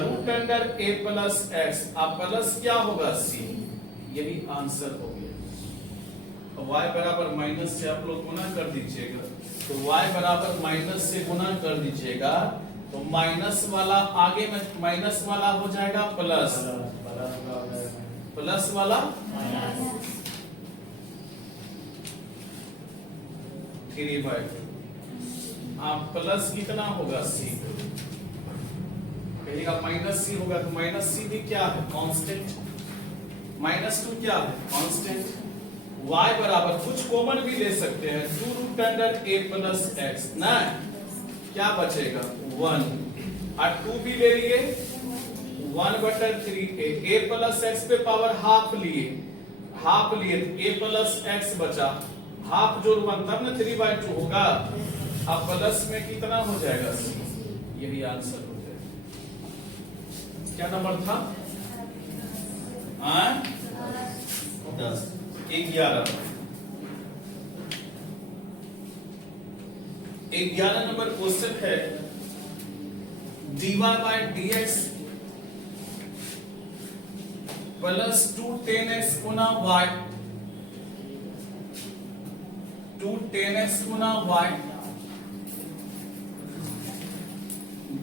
root under a plus x, अब प्लस क्या होगा c, यही आंसर हो गया। y बराबर माइनस से आप लोग गुना कर दीजिएगा, तो y बराबर माइनस से गुना कर दीजिएगा, तो माइनस वाला आगे में माइनस वाला हो जाएगा प्लस, प्लस वाला 3/2, आप प्लस कितना होगा c, कहिएगा माइनस c होगा, तो माइनस c भी क्या है कांस्टेंट, -2 क्या है कांस्टेंट। y बराबर कुछ कॉमन भी ले सकते हैं, 2 root under a plus x, ना क्या बचेगा 1, और 2 भी ले लिए 1/3a, a प्लस x पे पावर हाफ लिए, हाफ लिए तो a प्लस x बचा, हाफ जोड़ 1 तब ना 3/2 होगा। अब प्लस में कितना हो जाएगा c, यही आंसर हो जाएगा। क्या नंबर था 10 11 नंबर क्वेश्चन है dy by dx plus 2 10x गुना y, 2 10x गुना y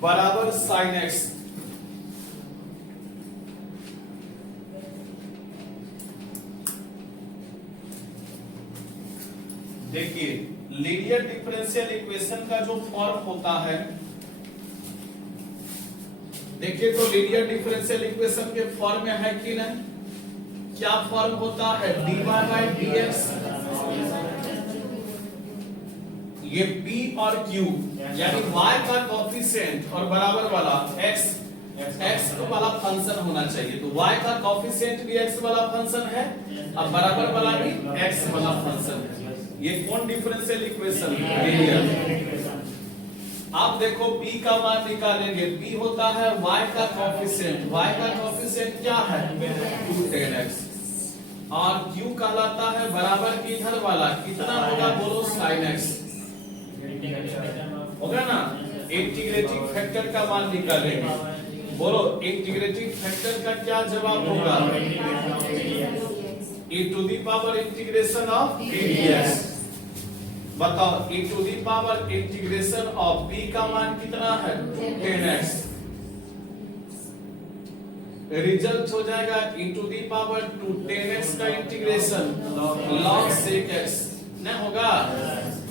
बराबर sin x। देखिए लीनियर डिफरेंशियल इक्वेशन का जो फॉर्म होता है, देखिए तो लीनियर डिफरेंशियल इक्वेशन के फॉर्म में है कि नहीं, क्या फॉर्म होता है dy बाय dx, ये p और q यानी y का कोएफिशिएंट और बराबर वाला x वाला फंक्शन होना चाहिए, तो y का कोएफिशिएंट भी x वाला फंक्शन है और बराबर वाला भी x वाला फंक्शन है। ये कौन डिफरेंशियल इक्वेशन है, आप देखो p का मान निकालेंगे, p होता है y का कोएफिशिएंट, y का कोएफिशिएंट क्या है 2 10x, और q कहलाता है बराबर की इधर वाला, कितना होगा बोलो sin x, होगा ना। इंटीग्रेटिंग फैक्टर का मान निकालेंगे, बोलो इंटीग्रेटिंग फैक्टर का क्या जवाब होगा e to the power integration of dx। बताओ e to the power integration of p का मान कितना है 10x, रिजल्ट हो जाएगा e to the power 10x का इंटीग्रेशन log sec x, नहीं होगा,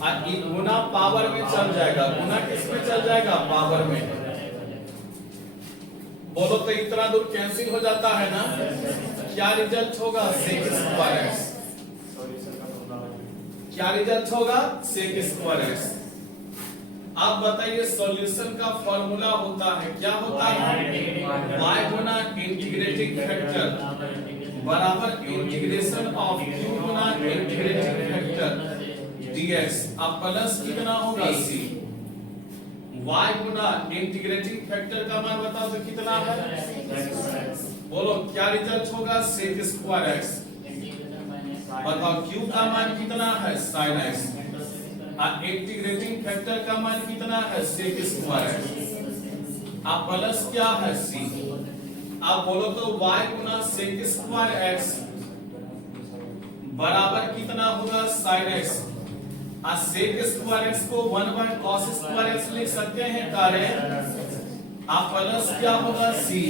और गुना पावर में चल जाएगा, गुना किस में चल जाएगा पावर में, बोलो तो इतना दूर कैंसिल हो जाता है ना, क्या रिजल्ट होगा sec स्क्वायर x, क्या रिजल्ट होगा sec स्क्वायर x। आप बताइए सॉल्यूशन का फॉर्मूला होता है, क्या होता है y गुना इंटीग्रेटिंग फैक्टर बराबर integration of q Guna integrating factor dx, अब प्लस कितना होगा c, y गुना इंटीग्रेटिंग फैक्टर का मान बताओ तो कितना है, बोलो क्या रिजल्ट होगा sec स्क्वायर x, बताओ q का मान कितना है sin x, और इंटीग्रेटिंग फैक्टर का मान कितना है sec स्क्वायर x, अब प्लस क्या है c, अब बोलो तो y गुना sec स्क्वायर x बराबर कितना होगा sin x, और sec स्क्वायर x को 1/cos स्क्वायर x लिख सकते हैं कार्य, अब प्लस क्या होगा c,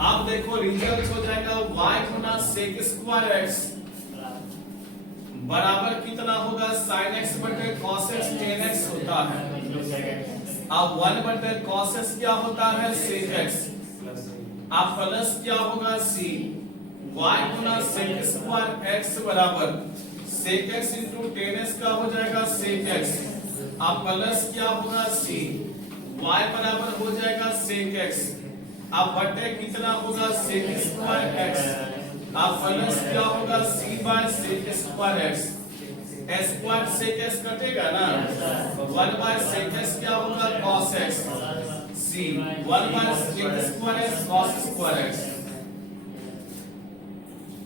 आप देखो रिजल्ट हो जाएगा y गुना sec स्क्वायर x बराबर कितना होगा sin x बटे cos x, tan x होता है, अब 1/cos x क्या होता है sec x, अब प्लस क्या होगा c, y गुना sec स्क्वायर x बराबर sec x into tan x का हो जाएगा sec x, अब प्लस क्या होगा c, y बराबर हो जाएगा sec x। अब बटे कितना होगा sec स्क्वायर x। अब प्लस क्या होगा c by sec square x। Square sec x कटेगा ना, 1 बाय sec x क्या होगा cos x। c 1 by sec square x cos square x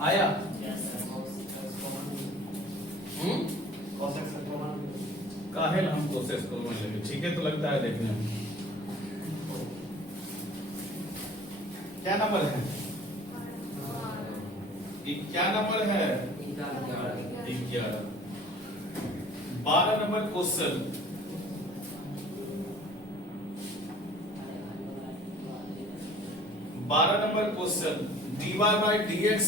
आया। काहे हम प्रोसेस को लेंगे, ठीक है तो लगता है देखने में। क्या नंबर है ये, क्या नंबर है 11। 12 नंबर question, dy by dx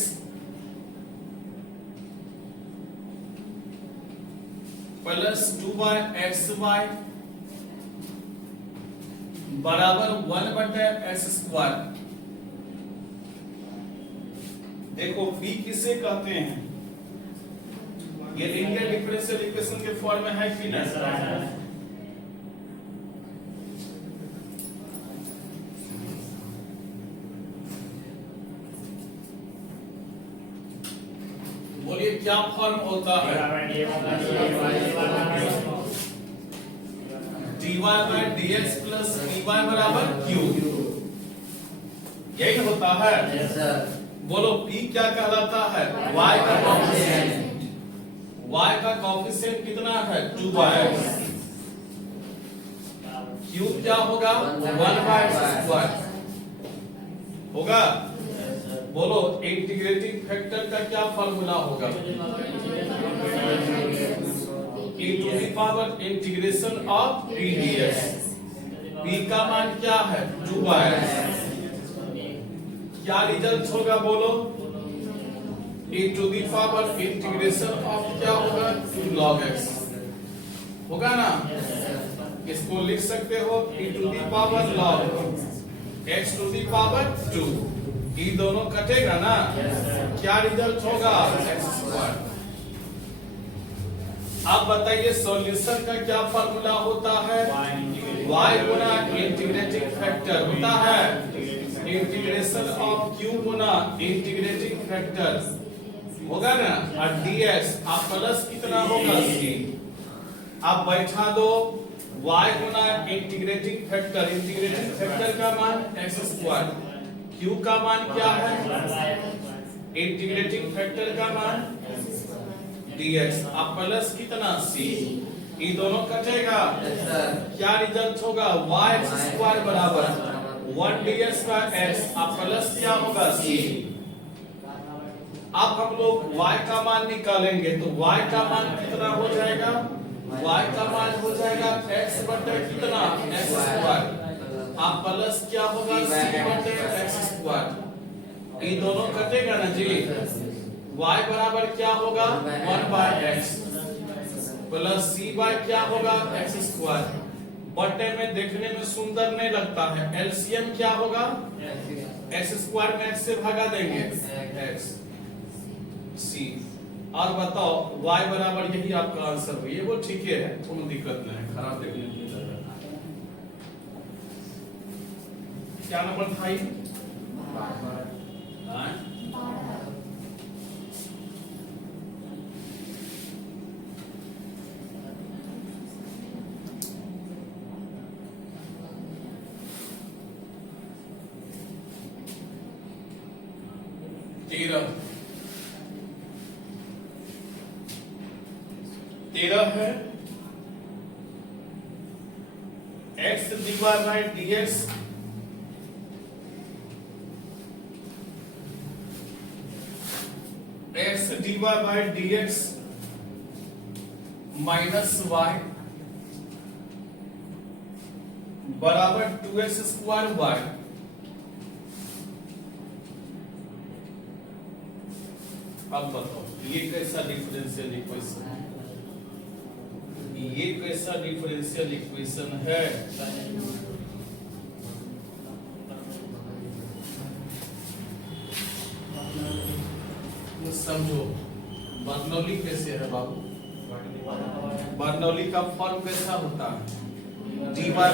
plus 2 by x y बराबर 1 बटे एक्स स्क्वायर। देखो b किसे कहते हैं, ये लीनियर डिफरेंशियल इक्वेशन के फॉर्म में है कि नहीं। बोलिए क्या फॉर्म होता है, dy by dx plus dy बराबर q, यही होता है। बोलो p क्या कहलाता है, y का कोएफिशिएंट। y का कोएफिशिएंट कितना है 2x। q क्या होगा 1 बाय स्क्वायर होगा। बोलो इंटीग्रेटिंग फैक्टर का क्या फार्मूला होगा, e to the power integration of p dx। p का मान क्या है 2x। क्या रिजल्ट होगा बोलो, e to the power integration of क्या होगा 2 log x होगा ना। इसको लिख सकते हो e to the power log x to the power 2। ये दोनों कटेगा ना, क्या रिजल्ट होगा x स्क्वायर। अब बताइए सॉल्यूशन का क्या फार्मूला होता है, y गुना इंटीग्रेटिंग फैक्टर होता है integration of q Guna integrating factor होगा ना, और dx आप प्लस कितना होगा c। अब बैठा दो y गुना इंटीग्रेटिंग फैक्टर का मान x स्क्वायर, q का मान क्या है इंटीग्रेटिंग फैक्टर का मान dx, अब प्लस कितना c। ये दोनों कटेगा, क्या रिजल्ट होगा y स्क्वायर बराबर 1 dx by x, अब प्लस क्या होगा c। अब हम लोग y का मान निकालेंगे तो y का मान कितना हो जाएगा, y का मान हो जाएगा x बटे कितना x स्क्वायर, अब प्लस क्या होगा c बटे x स्क्वायर। ये दोनों कटेगा ना जी, y बराबर क्या होगा 1 by x plus c by क्या होगा x स्क्वायर। बटे में देखने में सुंदर नहीं लगता है, एलसीएम क्या होगा x स्क्वायर में x से भगा देंगे x c। और बताओ y बराबर यही आपका आंसर हुई है, वो ठीक है, कोई दिक्कत नहीं है, खराब देखने में नहीं लग रहा। क्या नंबर था ये, 13 है x dy by dx minus y बराबर 2x स्क्वायर y। अब बताओ ये कैसा डिफरेंशियल इक्वेशन है, ये कैसा डिफरेंशियल इक्वेशन है। समझो बर्नौली कैसे है बाबू, बर्नौली का फॉर्म कैसा होता है, dy by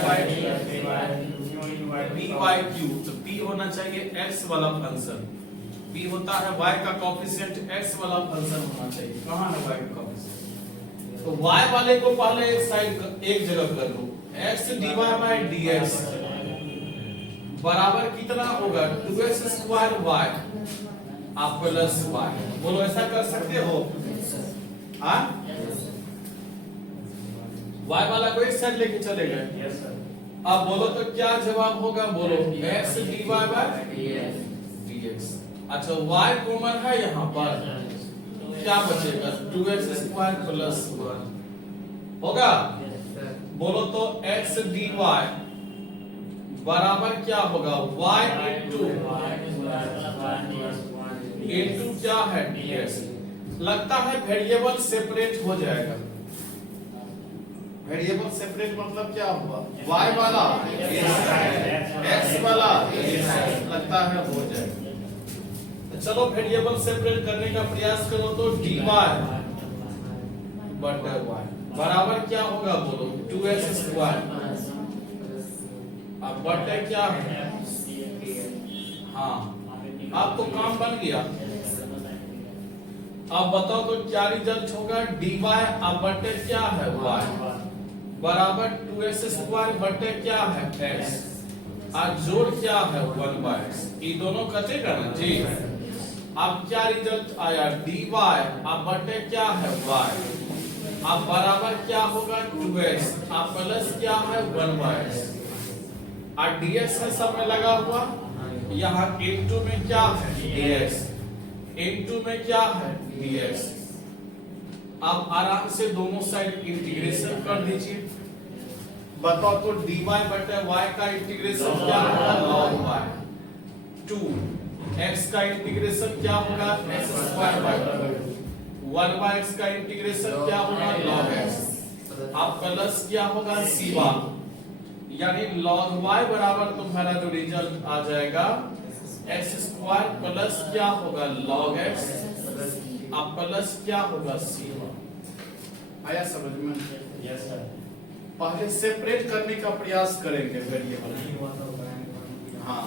p by q। तो p होना चाहिए x वाला फंक्शन, p होता है y का कोएफिशिएंट, x वाला फंक्शन होना चाहिए। कहां है y का कोएफिशिएंट? तो y वाले को पहले एक साइड एक जगह कर लो, x dy बाय dx बराबर कितना होगा 2x स्क्वायर y आप प्लस y। बोलो ऐसा कर सकते हो? हाँ, y वाला को एक साइड लेके चले गए। Yes sir. अब बोलो तो क्या जवाब होगा? बोलो x dy बाय dx। अच्छा y कॉमन है यहाँ पर, क्या बचेगा 2x स्क्वायर प्लस 1 होगा। बोलो तो x dy बराबर क्या होगा y इनटू क्या है dx। लगता है वेरिएबल सेपरेट हो जाएगा। वेरिएबल सेपरेट मतलब क्या हुआ? y वाला x वाला लगता है हो जाएगा। तो चलो वेरिएबल सेपरेट करने का प्रयास करो तो dy बटा y बराबर क्या होगा? बोलो 2x स्क्वायर अब बटे क्या है? हाँ, अब तो काम बन गया। अब बताओ तो क्या रिजल्ट होगा? dy अब बटे क्या है? y बराबर 2x स्क्वायर बटे क्या है? x। अब जोड़ क्या है? 1/x। ये दोनों कटेगा ना जी। अब क्या रिजल्ट आया? dy अब बटे क्या है? y अब बराबर क्या होगा? 2x अब प्लस क्या है? 1/x। और dx है सब में लगा हुआ, यहाँ इनटू में क्या है? dx इनटू में क्या है? dx। अब आराम से दोनों साइड इंटीग्रेशन कर दीजिए। बताओ तो dy बटे y का इंटीग्रेशन क्या होगा? log y। 2 x का इंटीग्रेशन क्या होगा? x स्क्वायर बाय 1/x का इंटीग्रेशन क्या होगा? log x। अब प्लस क्या होगा? c1। यानी log y बराबर तुम्हारा जो रिजल्ट आ जाएगा x स्क्वायर प्लस क्या होगा? log x अब प्लस क्या होगा? c1। आया समझ में? Yes sir. पहले सेपरेट करने का प्रयास करेंगे वेरिएबल। हाँ,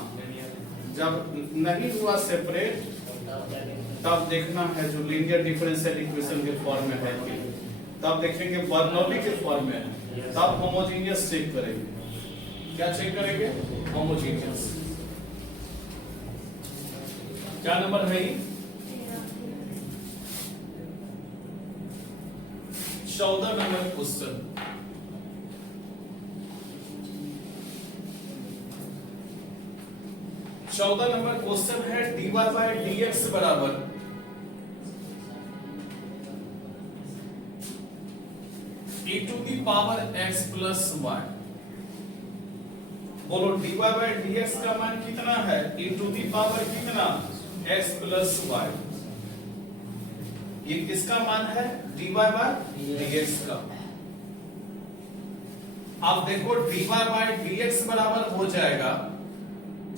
जब नहीं हुआ सेपरेट तब देखना है जो लीनियर डिफरेंशियल इक्वेशन के फॉर्म में है कि तब देखेंगे बर्नौली के फॉर्म में है, तब होमोजेनियस चेक करेंगे। क्या चेक करेंगे? होमोजेनियस। क्या नंबर है ये? 14 नंबर क्वेश्चन। नंबर क्वेश्चन है dy बाय dx बराबर e to the power x plus y। बोलो dy बाय dx का मान कितना है? e टू दी पावर कितना? x plus y। ये किसका मान है? dy बाय dx का। अब देखो dy बाय dx बराबर हो जाएगा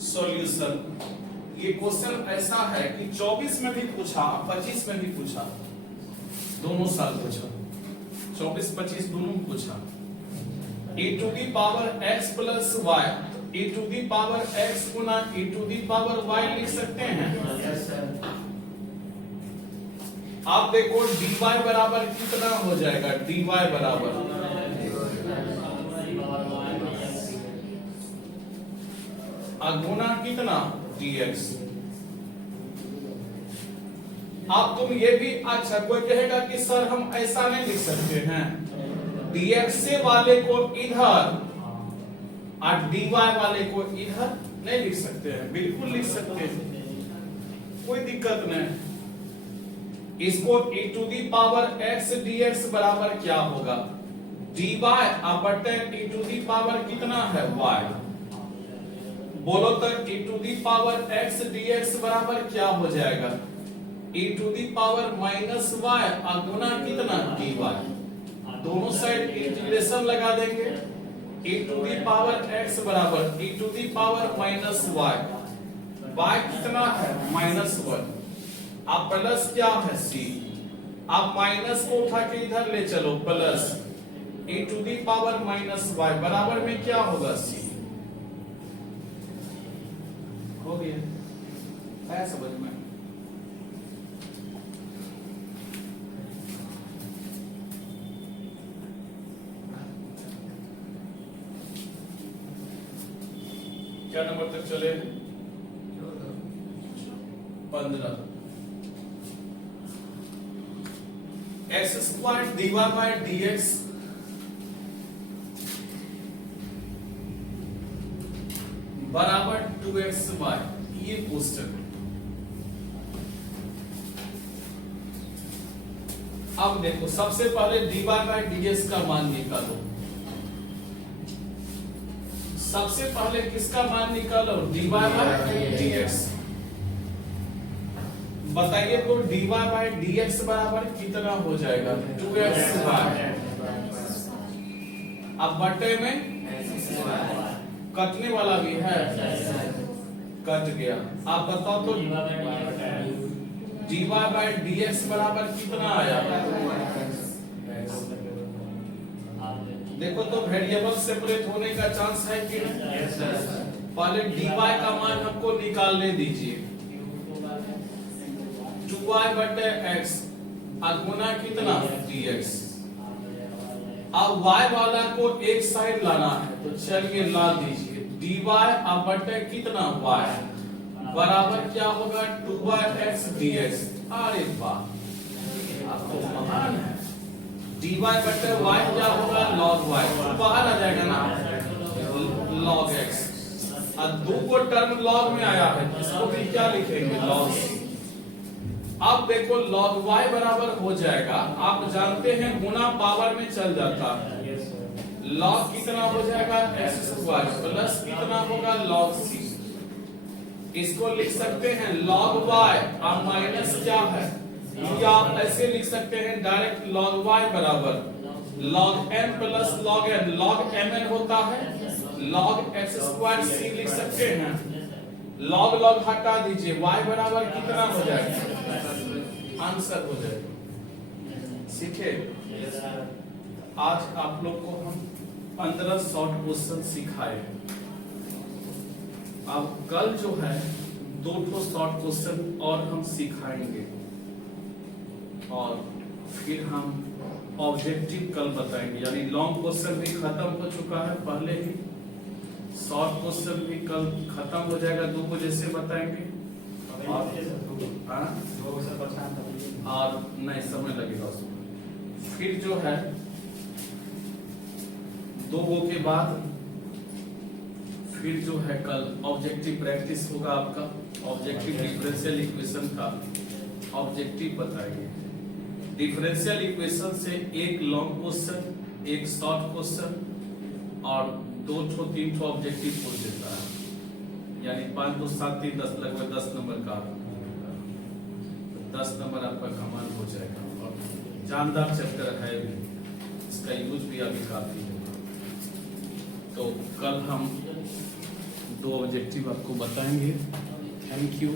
सॉल्यूशन। ये क्वेश्चन ऐसा है कि 24 में भी पूछा, 25 में भी पूछा, दोनों साल पूछा, 24-25 दोनों पूछा। e to the power x plus y, e to the power x गुना e to the power y लिख सकते हैं। Yes sir. आप देखो dy बराबर कितना हो जाएगा? dy बराबर गुना कितना? dx। अब तुम ये भी, अच्छा कोई कहेगा कि सर हम ऐसा नहीं लिख सकते हैं, dx से वाले को इधर और dy वाले को इधर नहीं लिख सकते हैं? बिल्कुल लिख सकते हैं, कोई दिक्कत नहीं। इसको e to the power x dx बराबर क्या होगा? dy अब बटे e टू दी पावर कितना है? y। बोलो तो e to the power x dx बराबर क्या हो जाएगा? e to the power minus y गुना कितना? dy। दोनों साइड इंटीग्रेशन लगा देंगे। e to the power x बराबर e to the power minus y। y कितना है? -1। अब प्लस क्या है? c। अब माइनस को उठा के इधर ले चलो plus, e to the power minus y बराबर में क्या होगा c। हो गया, आया समझ में? क्या नंबर तक चले? 15। X square dy by dx बराबर 2xy, ये क्वेश्चन। अब देखो, सबसे पहले dy बाय dx का मान निकालो। सबसे पहले किसका मान निकालो? dy by dx। बताइए तो dy बाय dx बराबर कितना हो जाएगा? 2xy। अब बटे में कटने वाला भी है, कट गया। आप बताओ तो dy बाय dx बराबर कितना आया? देखो तो वेरिएबल सेपरेट होने का चांस है कि नहीं? पहले dy का मान हमको निकालने दीजिए। 2y बटे x गुना कितना? dx। अब y वाला को एक साइड लाना है, तो चलिए ला दीजिए। dy अब बटे कितना? y बराबर क्या होगा? 2x dx। अरे वाह, आपको महान है। dy बटे y क्या होगा? log y, बाहर आ जाएगा ना, log x। अब दो को टर्म log में आया है, इसको भी क्या लिखेंगे? log c। अब देखो log y बराबर हो जाएगा, आप जानते हैं गुना पावर में चल जाता है। log कितना हो जाएगा? x स्क्वायर प्लस कितना होगा? log c। इसको लिख सकते हैं log y अब माइनस क्या है, या आप ऐसे लिख सकते हैं डायरेक्ट log y बराबर log m plus log n। log mn होता है, log x स्क्वायर c लिख सकते हैं। log log हटा दीजिए, y बराबर कितना हो जाएगा? आंसर हो जाएगा। सीखे? आज आप लोग को हम 15 शॉर्ट क्वेश्चन सिखाए। अब कल जो है 2 शॉर्ट क्वेश्चन और हम सिखाएंगे, और फिर हम ऑब्जेक्टिव कल बताएंगे। यानी लॉन्ग क्वेश्चन भी खत्म हो चुका है पहले ही, शॉर्ट क्वेश्चन भी कल खत्म हो जाएगा, 2 बजे से बताएंगे। और नहीं, समय लगेगा उसमें। फिर जो है 2 के बाद फिर जो है कल ऑब्जेक्टिव प्रैक्टिस होगा आपका। ऑब्जेक्टिव डिफरेंशियल इक्वेशन का ऑब्जेक्टिव बताएंगे। डिफरेंशियल इक्वेशन से एक लॉन्ग क्वेश्चन, एक शॉर्ट क्वेश्चन और 2-3 ऑब्जेक्टिव पूछ देता है। यानी 5 2 7 3 10, लगभग 10 नंबर का, 10 नंबर आपका कमाल हो जाएगा। और जानदार चैप्टर है भी, इसका यूज भी अभी काफी होगा। तो कल हम 2 ऑब्जेक्टिव आपको बताएंगे। Thank you.